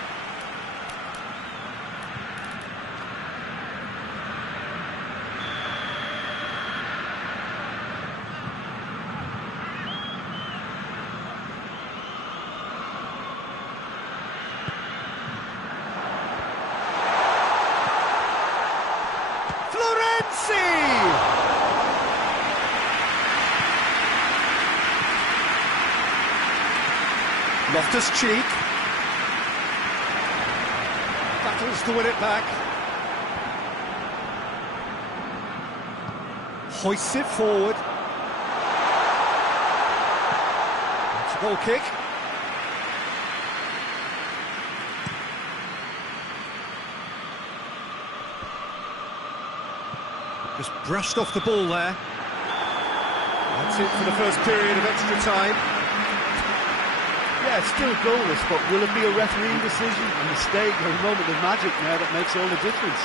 Loftus-Cheek battles to win it back. Hoists it forward. It's a goal kick. Just brushed off the ball there. That's it for the first period of extra time. Yeah, it's still goalless, but will it be a refereeing decision, a mistake, or a moment of magic now that makes all the difference?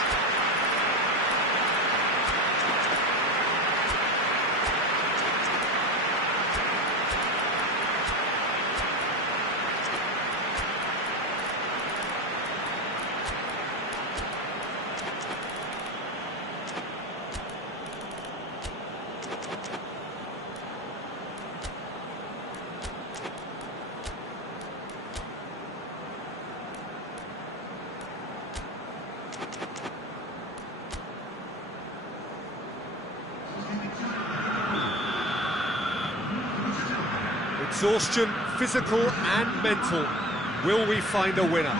Exhaustion, physical and mental. Will we find a winner?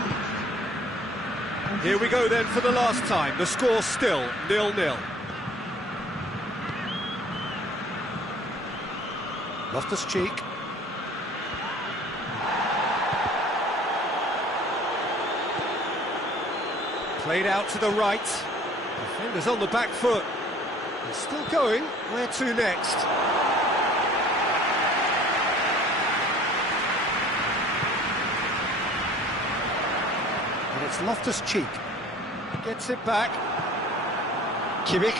Here we go then for the last time. The score still 0-0. Loftus-Cheek. Played out to the right. Defenders on the back foot. He's still going. Where to next? And it's Loftus-Cheek. Gets it back. Kimmich.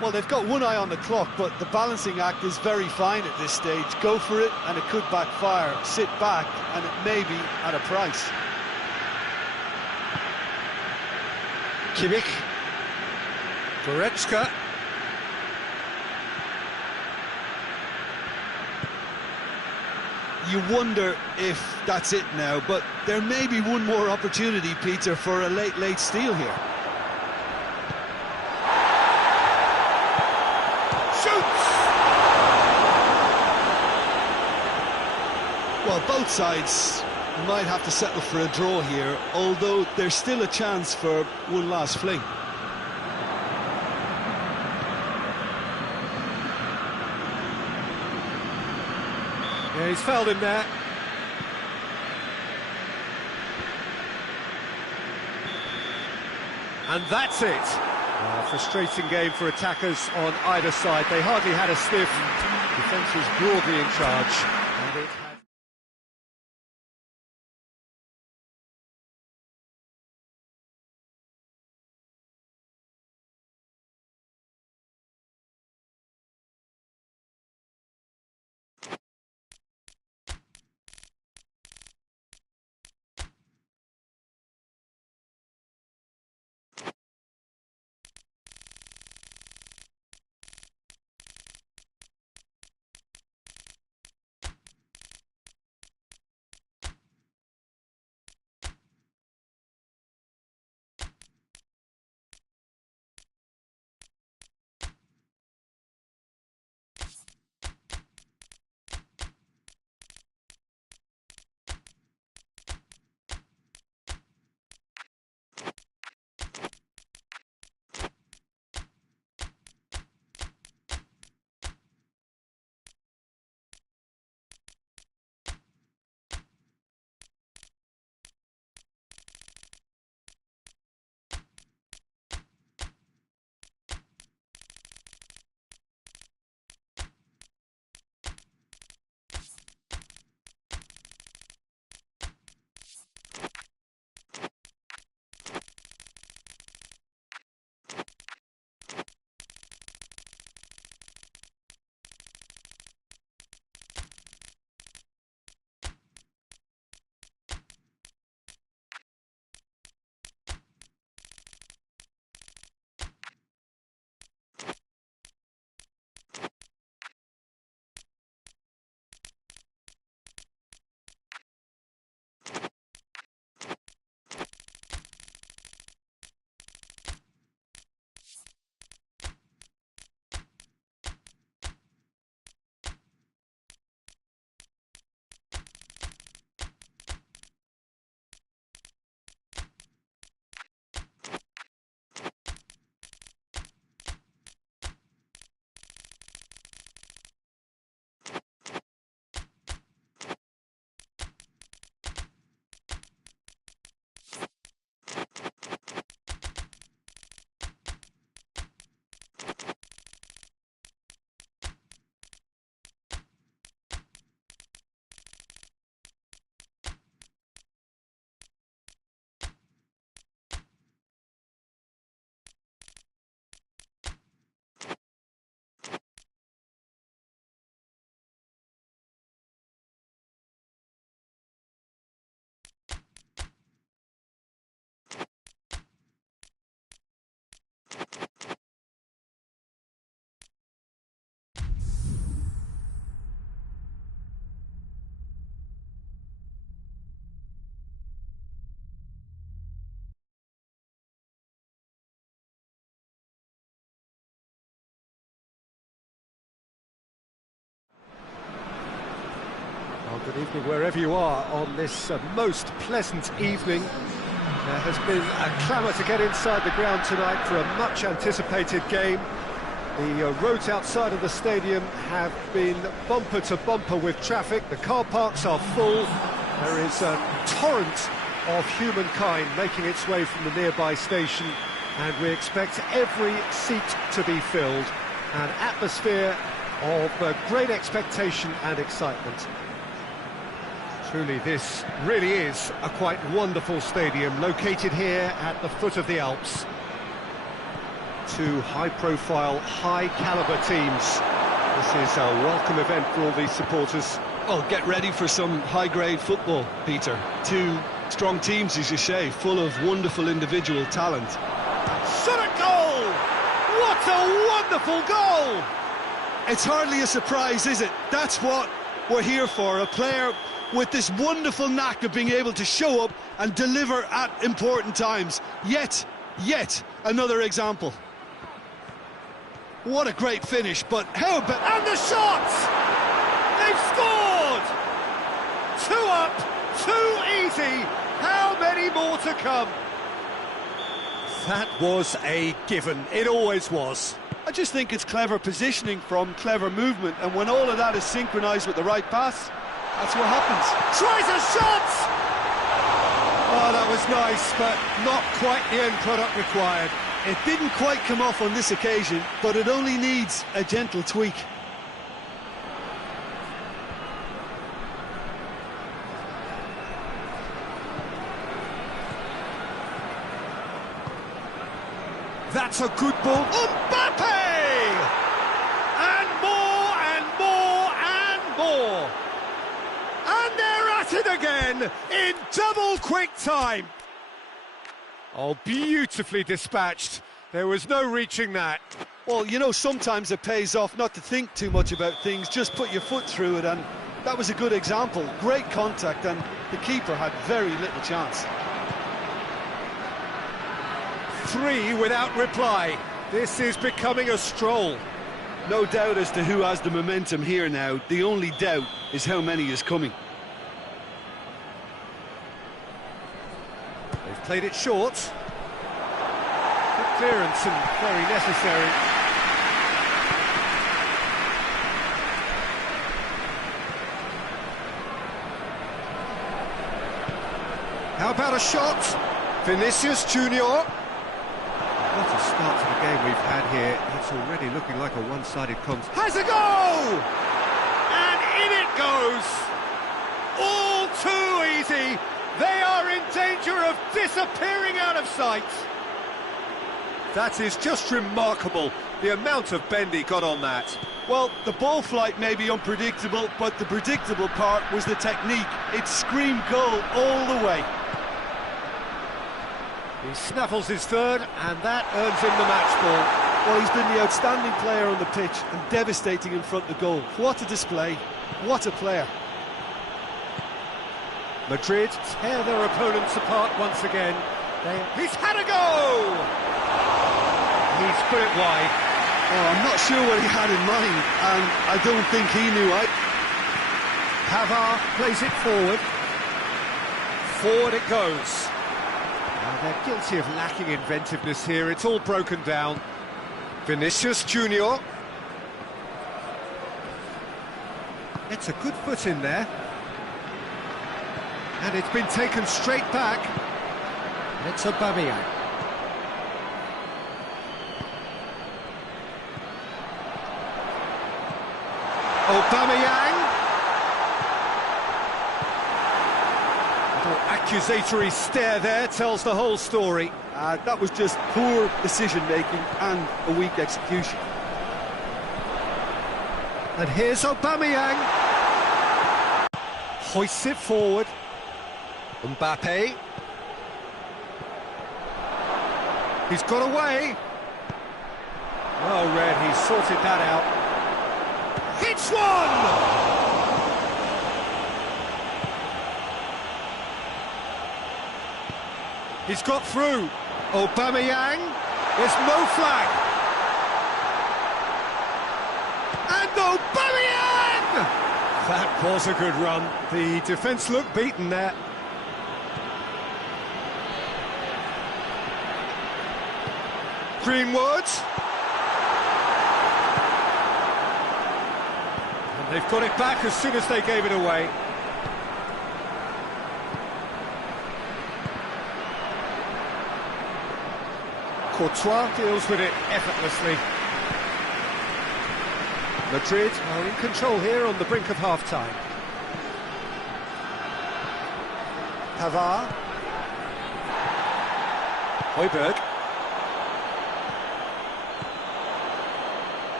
Well, they've got one eye on the clock, but the balancing act is very fine at this stage. Go for it, and it could backfire. Sit back, and it may be at a price. Kimmich. Goretzka. You wonder if that's it now, but there may be one more opportunity, Peter, for a late steal here. Well, both sides might have to settle for a draw here, although there's still a chance for one last fling. Yeah, he's fouled him there. And that's it. Frustrating game for attackers on either side. They hardly had a sniff. Defence was broadly in charge. And it Good evening wherever you are on this most pleasant evening. There has been a clamour to get inside the ground tonight for a much-anticipated game. The roads outside of the stadium have been bumper to bumper with traffic. The car parks are full. There is a torrent of humankind making its way from the nearby station, and we expect every seat to be filled. An atmosphere of great expectation and excitement. Truly, this really is a quite wonderful stadium, located here at the foot of the Alps. Two high-profile, high-caliber teams. This is a welcome event for all these supporters. Well, get ready for some high-grade football, Peter. Two strong teams, as you say, full of wonderful individual talent. Shot a goal! What a wonderful goal! It's hardly a surprise, is it? That's what we're here for, a player with this wonderful knack of being able to show up and deliver at important times. Yet another example. What a great finish, but how about... And the shot! They've scored! 2 up, 2 easy. How many more to come? That was a given. It always was. I just think it's clever positioning from clever movement, and when all of that is synchronised with the right pass, that's what happens. Tries a shot! Oh, that was nice, but not quite the end product required. It didn't quite come off on this occasion, but it only needs a gentle tweak. That's a good ball. Mbappe! And more and more and more. And they're at it again in double quick time. Oh, beautifully dispatched. There was no reaching that. Well, you know, sometimes it pays off not to think too much about things, just put your foot through it, and that was a good example. Great contact, and the keeper had very little chance. 3 without reply. This is becoming a stroll. No doubt as to who has the momentum here now. The only doubt is how many is coming. They've played it short. Good clearance and very necessary. How about a shot? Vinicius Junior. What a start to the game we've had here. It's already looking like a one-sided contest. Has a goal! And in it goes! All too easy! They are in danger of disappearing out of sight. That is just remarkable, the amount of bend he got on that. Well, the ball flight may be unpredictable, but the predictable part was the technique. It screamed goal all the way. He snaffles his third, and that earns him the match ball. Well, he's been the outstanding player on the pitch and devastating in front of goal. What a display, what a player. Madrid tear their opponents apart once again. He's had a go! He's put it wide. Oh, I'm not sure what he had in mind, and I don't think he knew either. Pavard plays it forward. Forward it goes. Now they're guilty of lacking inventiveness here. It's all broken down. Vinicius Junior. It's a good foot in there. And it's been taken straight back. It's Aubameyang. Aubameyang. Little accusatory stare there tells the whole story. That was just poor decision-making and a weak execution. And here's Aubameyang. Hoists it forward. Mbappe. He's got away. Well read, he's sorted that out. Hits one! He's got through. Aubameyang. There's no flag. And Aubameyang! That was a good run. The defence looked beaten there. Greenwood. And they've got it back as soon as they gave it away. Courtois deals with it effortlessly. Madrid are in control here on the brink of half-time. Pavard. Højbjerg.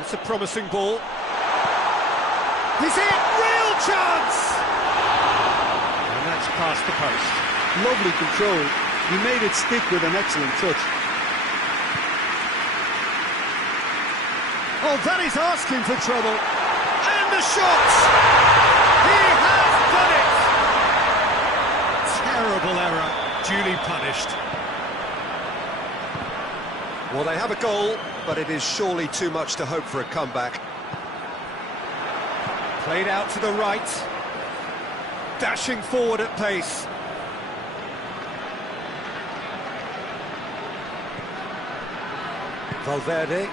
It's a promising ball. He's in! Real chance! And that's past the post. Lovely control. He made it stick with an excellent touch. Oh, that is asking for trouble. And the shot! He has done it! Terrible error, duly punished. Well, they have a goal, but it is surely too much to hope for a comeback. Played out to the right. Dashing forward at pace. Valverde.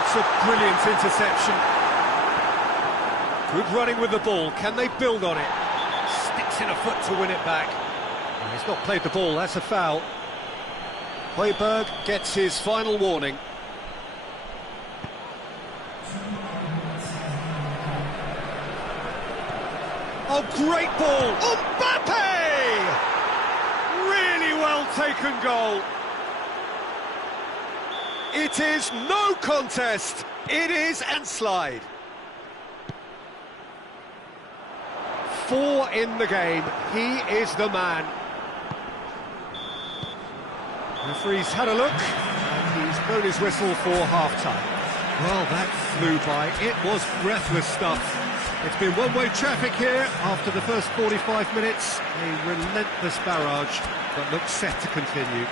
It's a brilliant interception. Good running with the ball. Can they build on it? Sticks in a foot to win it back. He's not played the ball, that's a foul. Højbjerg gets his final warning. Oh, great ball! Mbappe! Really well taken goal. It is no contest. It is landslide. 4 in the game. He is the man. Referee's had a look, and he's blown his whistle for half-time. Well, that flew by. It was breathless stuff. It's been one-way traffic here after the first 45 minutes. A relentless barrage that looks set to continue.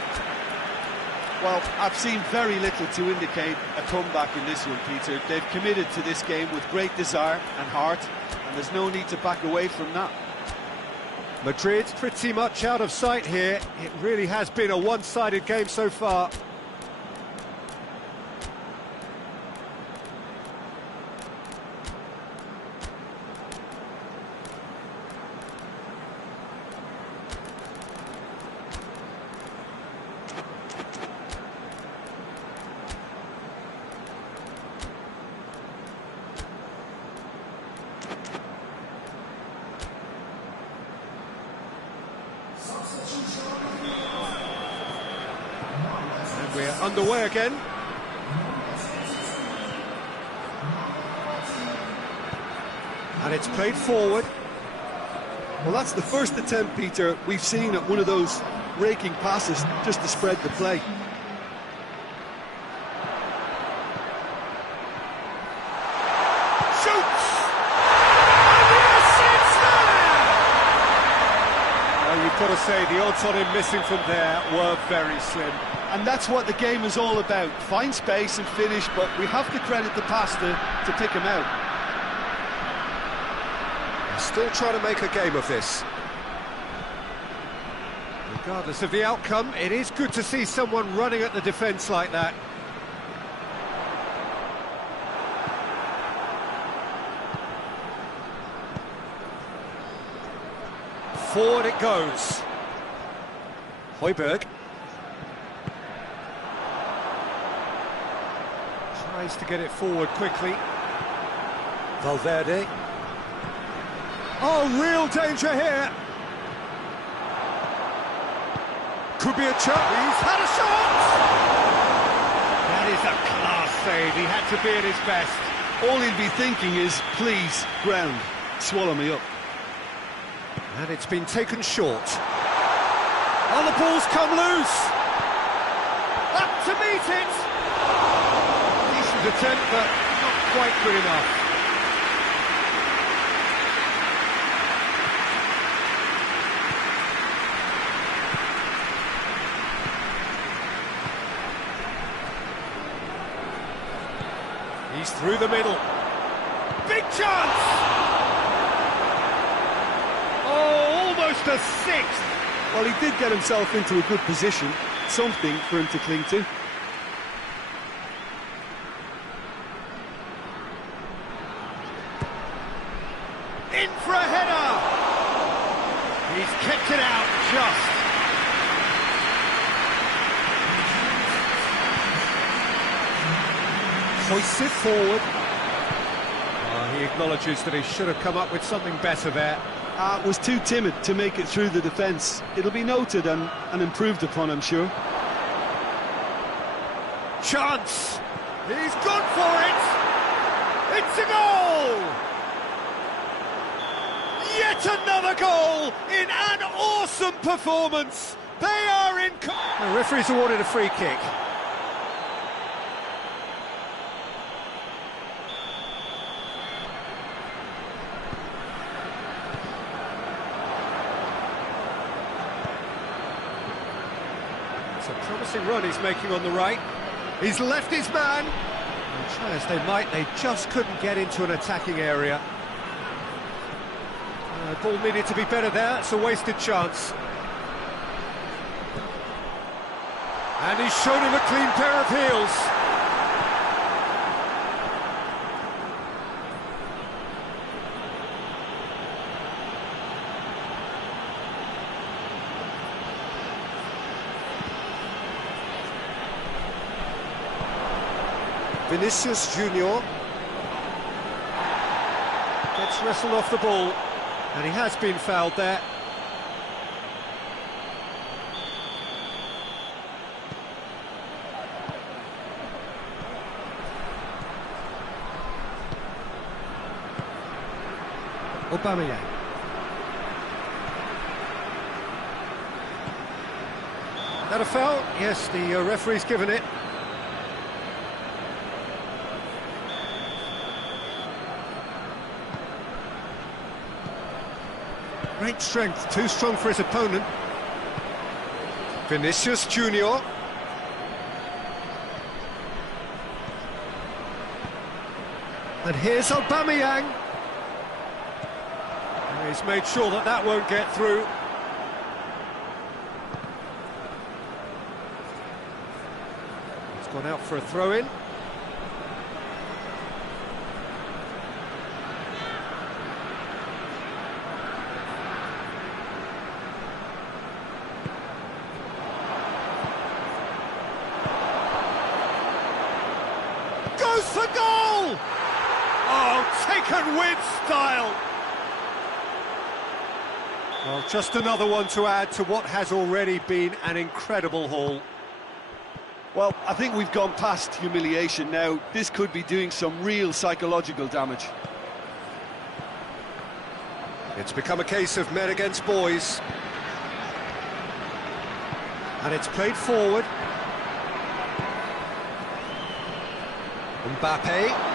Well, I've seen very little to indicate a comeback in this one, Peter. They've committed to this game with great desire and heart, and there's no need to back away from that. Madrid pretty much out of sight here. It really has been a one-sided game so far. We're underway again. And it's played forward. Well, that's the first attempt, Peter, we've seen at one of those raking passes just to spread the play. Shoots! And the assist there! Well, you've got to say, the odds on him missing from there were very slim. And that's what the game is all about. Find space and finish, but we have to credit the passer to pick him out. Still trying to make a game of this. Regardless of the outcome, it is good to see someone running at the defence like that. Forward it goes. Højbjerg. Tries to get it forward quickly. Valverde. Oh, real danger here. Could be a chance. He's had a shot! That is a class save. He had to be at his best. All he'll be thinking is, please, ground, swallow me up. And it's been taken short. Oh, the ball's come loose. Up to meet it. Decent attempt, but not quite good enough. He's through the middle. Big chance! Oh, almost a sixth! Well, he did get himself into a good position, something for him to cling to. In for a header! He's kept it out just. Hoists it forward. He acknowledges that he should have come up with something better there. Was too timid to make it through the defence. It'll be noted and improved upon, I'm sure. Chance! He's gone for it! It's a goal! Yet another goal in an awesome performance! They are in... The referee's awarded a free kick. It's a promising run he's making on the right. He's left his man. And try as they might, they just couldn't get into an attacking area. Ball needed to be better there. It's a wasted chance. And he's shown him a clean pair of heels. Vinicius Junior gets wrestled off the ball, and he has been fouled there. Aubameyang. That a foul? Yes, the referee's given it. Great strength, too strong for his opponent. Vinicius Junior. And here's Aubameyang. And he's made sure that that won't get through. He's gone out for a throw-in. Goes for goal! Oh, taken with style! Well, just another one to add to what has already been an incredible haul. Well, I think we've gone past humiliation now. This could be doing some real psychological damage. It's become a case of men against boys. And it's played forward. Mbappe.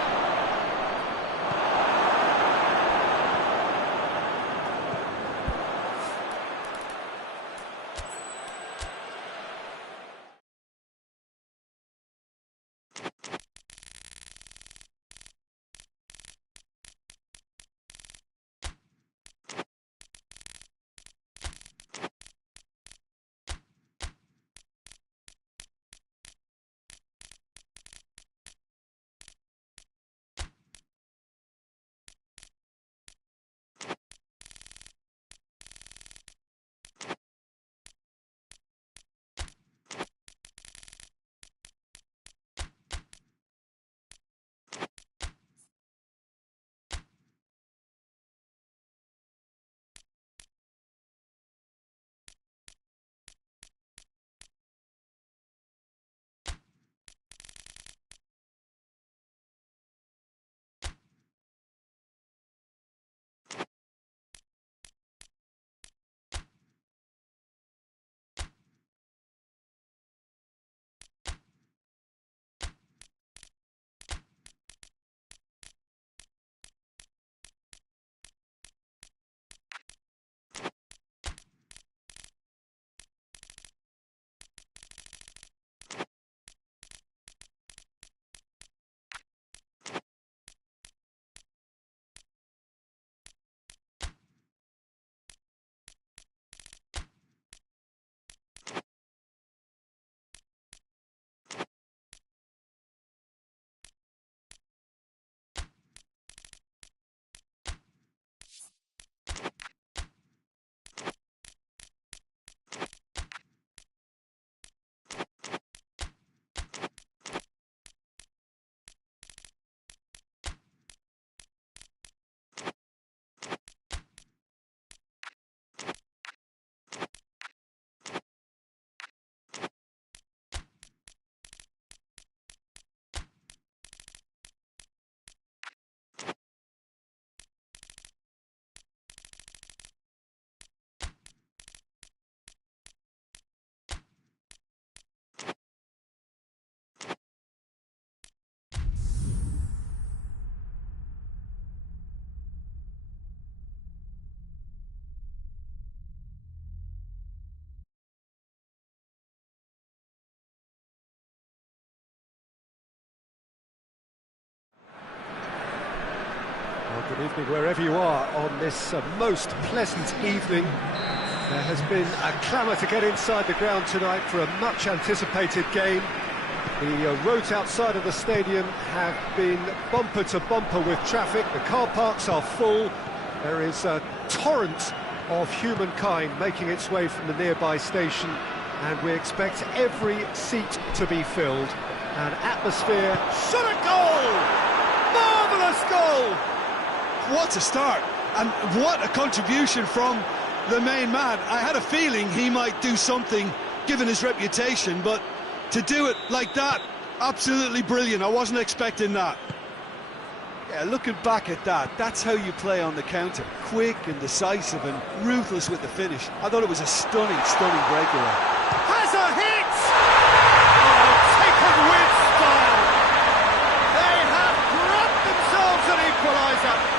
Good evening wherever you are on this most pleasant evening. There has been a clamour to get inside the ground tonight for a much anticipated game. The roads outside of the stadium have been bumper to bumper with traffic. The car parks are full. There is a torrent of humankind making its way from the nearby station, and we expect every seat to be filled. An atmosphere, shot a goal! Marvellous goal! What a start, and what a contribution from the main man. I had a feeling he might do something given his reputation, but to do it like that, absolutely brilliant. I wasn't expecting that. Yeah, looking back at that, that's how you play on the counter. Quick and decisive and ruthless with the finish. I thought it was a stunning breakaway. Has a hit! Oh, taken with style! They have grabbed themselves an equaliser!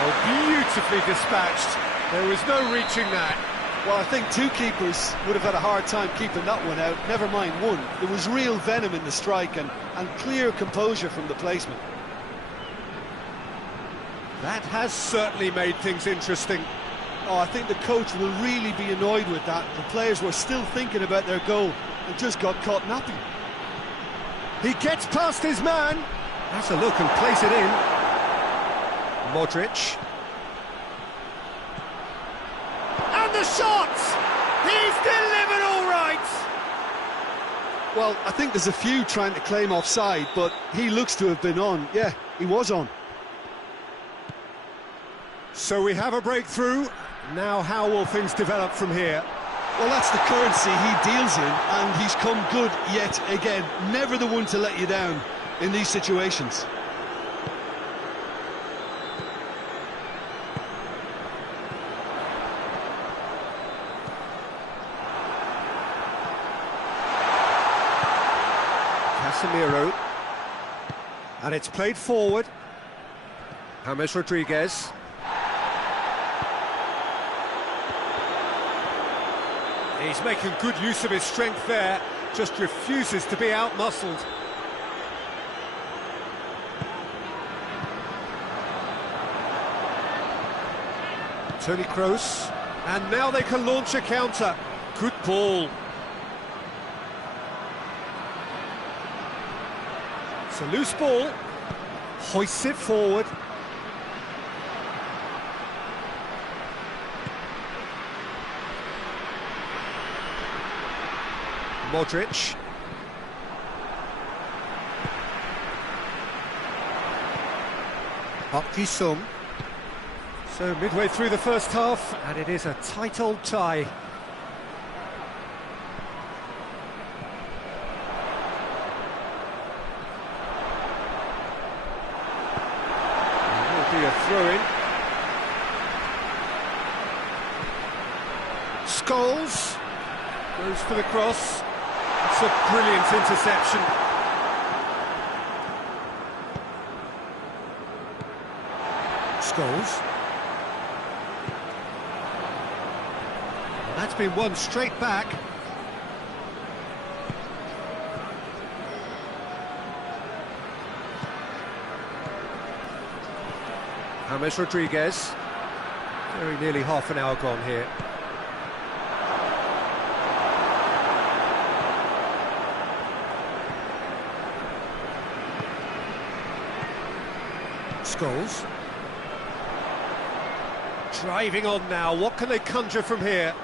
Oh, beautifully dispatched. There was no reaching that. Well, I think two keepers would have had a hard time keeping that one out, never mind one. There was real venom in the strike and clear composure from the placement. That has certainly made things interesting. Oh, I think the coach will really be annoyed with that. The players were still thinking about their goal and just got caught napping. He gets past his man. Has a look and plays it in. Modric. And the shot! He's delivered all right! Well, I think there's a few trying to claim offside, but he looks to have been on. Yeah, he was on. So we have a breakthrough. Now how will things develop from here? Well, that's the currency he deals in, and he's come good yet again. Never the one to let you down in these situations. Casemiro. And it's played forward. James Rodriguez. He's making good use of his strength there, just refuses to be out-muscled. Toni Kroos, and now they can launch a counter. Good ball. It's a loose ball, hoists it forward. Modric. Park Ji-sung. So midway through the first half, and it is a tight old tie. It will be a throw-in. Scholes goes for the cross. It's a brilliant interception. Scholes. Well, that's been won straight back. James Rodriguez. Very nearly half an hour gone here. Scholes. Driving on now, what can they conjure from here?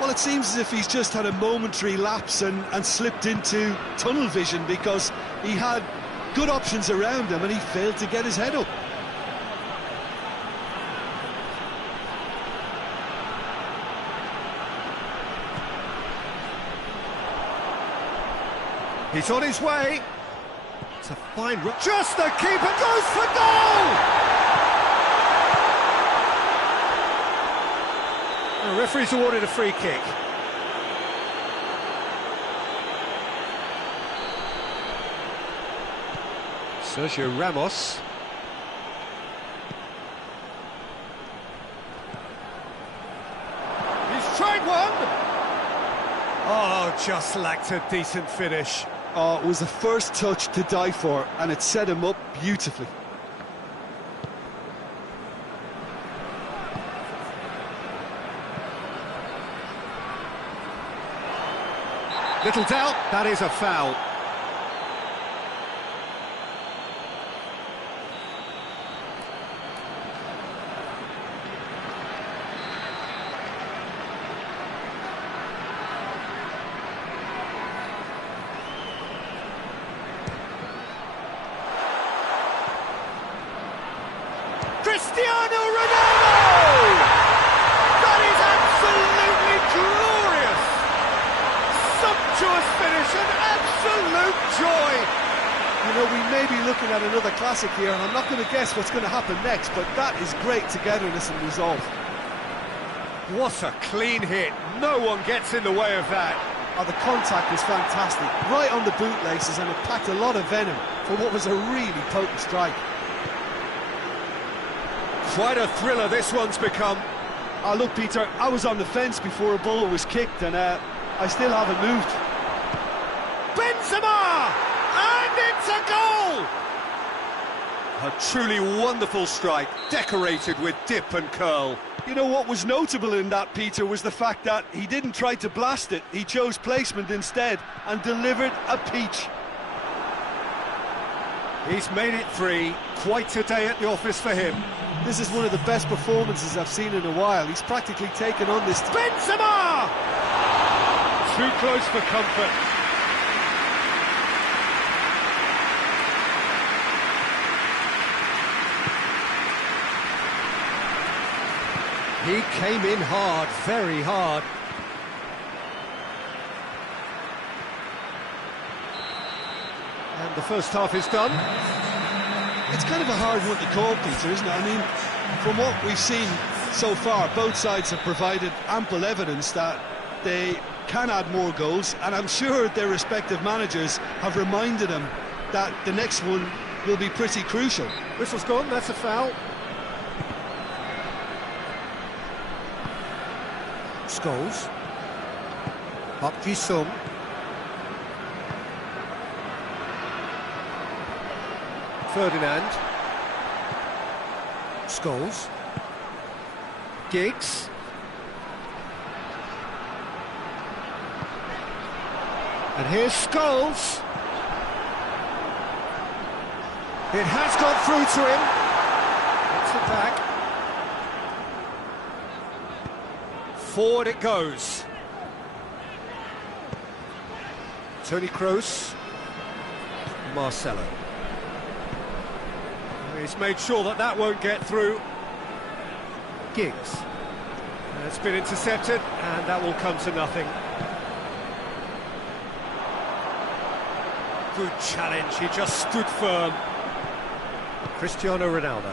Well, it seems as if he's just had a momentary lapse and slipped into tunnel vision, because he had good options around him and he failed to get his head up. He's on his way. It's a fine run. Just the keeper goes for goal! The referee's awarded a free kick. Sergio Ramos. He's tried one! Oh, just lacked a decent finish. Oh, it was the first touch to die for, and it set him up beautifully. Little doubt, that is a foul. Cristiano Ronaldo! That is absolutely glorious! Sumptuous finish and absolute joy! You know, we may be looking at another classic here, and I'm not going to guess what's going to happen next, but that is great togetherness and resolve. What a clean hit. No one gets in the way of that. Oh, the contact was fantastic, right on the bootlaces, and it packed a lot of venom for what was a really potent strike. Quite a thriller this one's become. Oh, look, Peter, I was on the fence before a ball was kicked, and I still haven't moved. Benzema! And it's a goal! A truly wonderful strike, decorated with dip and curl. You know what was notable in that, Peter, was the fact that he didn't try to blast it. He chose placement instead and delivered a peach. He's made it 3. Quite a day at the office for him. This is one of the best performances I've seen in a while. He's practically taken on this... Benzema! Too close for comfort. He came in hard, very hard. And the first half is done. It's kind of a hard one to call, Peter, isn't it? I mean, from what we've seen so far, both sides have provided ample evidence that they can add more goals, and I'm sure their respective managers have reminded them that the next one will be pretty crucial. Whistle's gone, that's a foul. Scholes. Park Ji-sung. Ferdinand. Scholes. Giggs. And here's Scholes. It has got through to him. It's it back. Forward it goes. Toni Kroos. Marcelo. He's made sure that that won't get through. Giggs. It's been intercepted, and that will come to nothing. Good challenge, he just stood firm. Cristiano Ronaldo.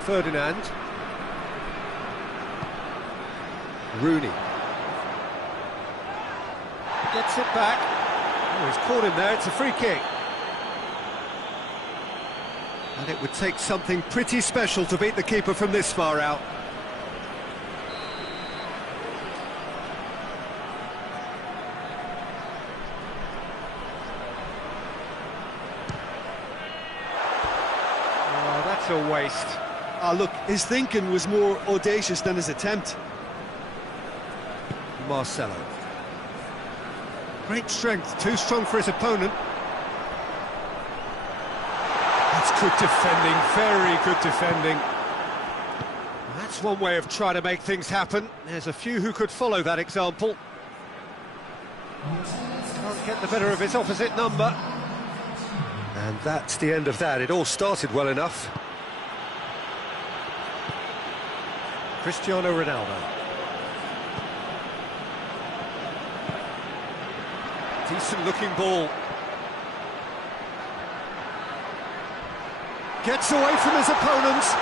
Ferdinand. Rooney. Gets it back. Oh, he's caught him there, it's a free kick. And it would take something pretty special to beat the keeper from this far out. Oh, that's a waste. Ah, look, his thinking was more audacious than his attempt. Marcelo. Great strength, too strong for his opponent. That's good defending, very good defending. That's one way of trying to make things happen. There's a few who could follow that example. Can't get the better of his opposite number. And that's the end of that. It all started well enough. Cristiano Ronaldo. Decent-looking ball. Gets away from his opponents.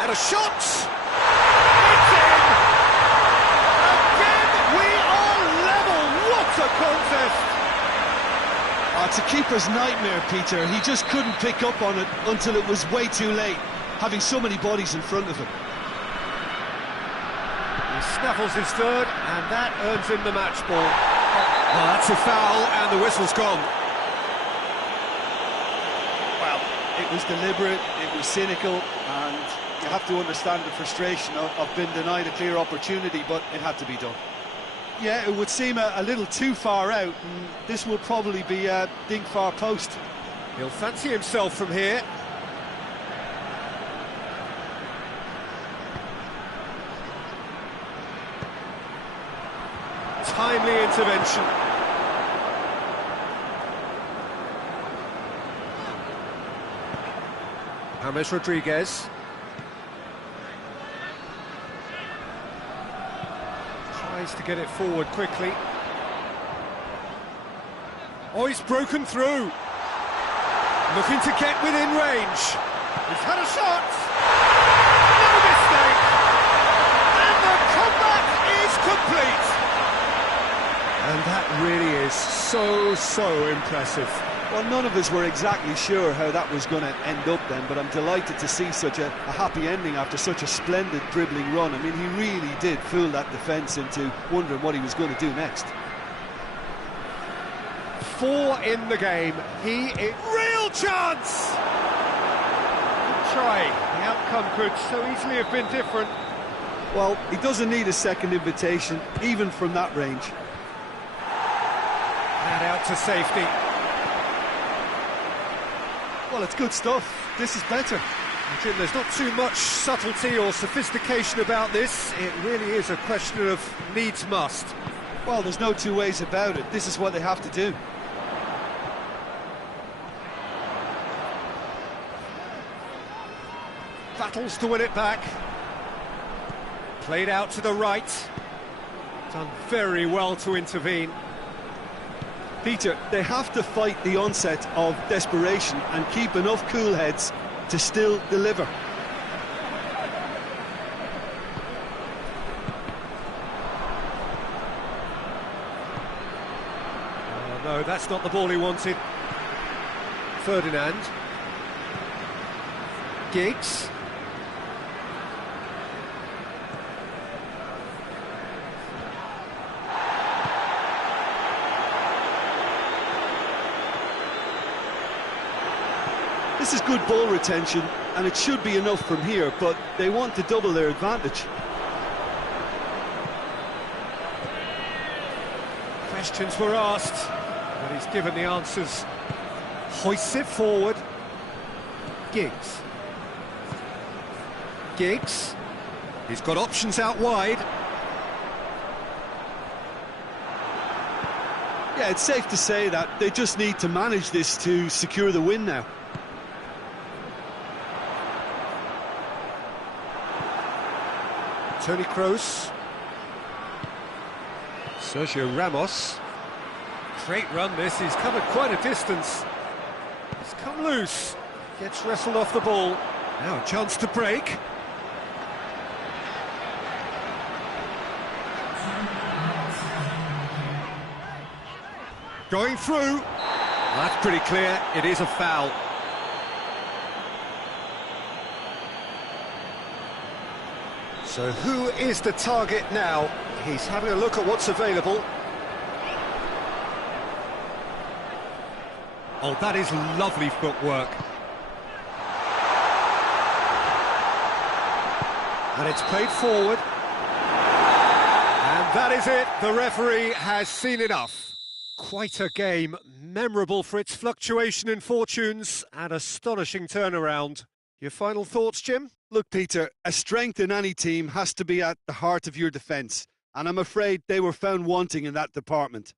And a shot! It's in! Again, we are level! What a contest! It's a keeper's nightmare, Peter. He just couldn't pick up on it until it was way too late, having so many bodies in front of him. He snaffles his third, and that earns him the match ball. Well, that's a foul, and the whistle's gone. Well, it was deliberate, it was cynical, and you have to understand the frustration of being denied a clear opportunity, but it had to be done. Yeah, it would seem a little too far out, and this will probably be a dink far post. He'll fancy himself from here. Timely intervention. James Rodriguez. Tries to get it forward quickly. Oh, he's broken through. Looking to get within range. He's had a shot. No mistake. And the comeback is complete. And that really is so impressive. Well, none of us were exactly sure how that was going to end up then, but I'm delighted to see such a happy ending after such a splendid dribbling run. I mean, he really did fool that defence into wondering what he was going to do next. 4 in the game. Real chance! Good try. The outcome could so easily have been different. Well, he doesn't need a second invitation, even from that range. And out to safety. Well, it's good stuff. This is better. Jim, there's not too much subtlety or sophistication about this. It really is a question of needs must. Well, there's no two ways about it. This is what they have to do. Battles to win it back. Played out to the right. Done very well to intervene. Peter, they have to fight the onset of desperation and keep enough cool heads to still deliver. Oh, no, that's not the ball he wanted. Ferdinand. Giggs. This is good ball retention, and it should be enough from here, but they want to double their advantage. Questions were asked, but he's given the answers. Hoists it forward. Giggs. Giggs. He's got options out wide. Yeah, it's safe to say that they just need to manage this to secure the win now. Toni Kroos. Sergio Ramos. Great run this, he's covered quite a distance. He's come loose. Gets wrestled off the ball. Now a chance to break. Going through. That's pretty clear, it is a foul. So who is the target now? He's having a look at what's available. Oh, that is lovely footwork. And it's played forward. And that is it. The referee has seen enough. Quite a game, memorable for its fluctuation in fortunes and astonishing turnaround. Your final thoughts, Jim? Look, Peter, a strength in any team has to be at the heart of your defence, and I'm afraid they were found wanting in that department.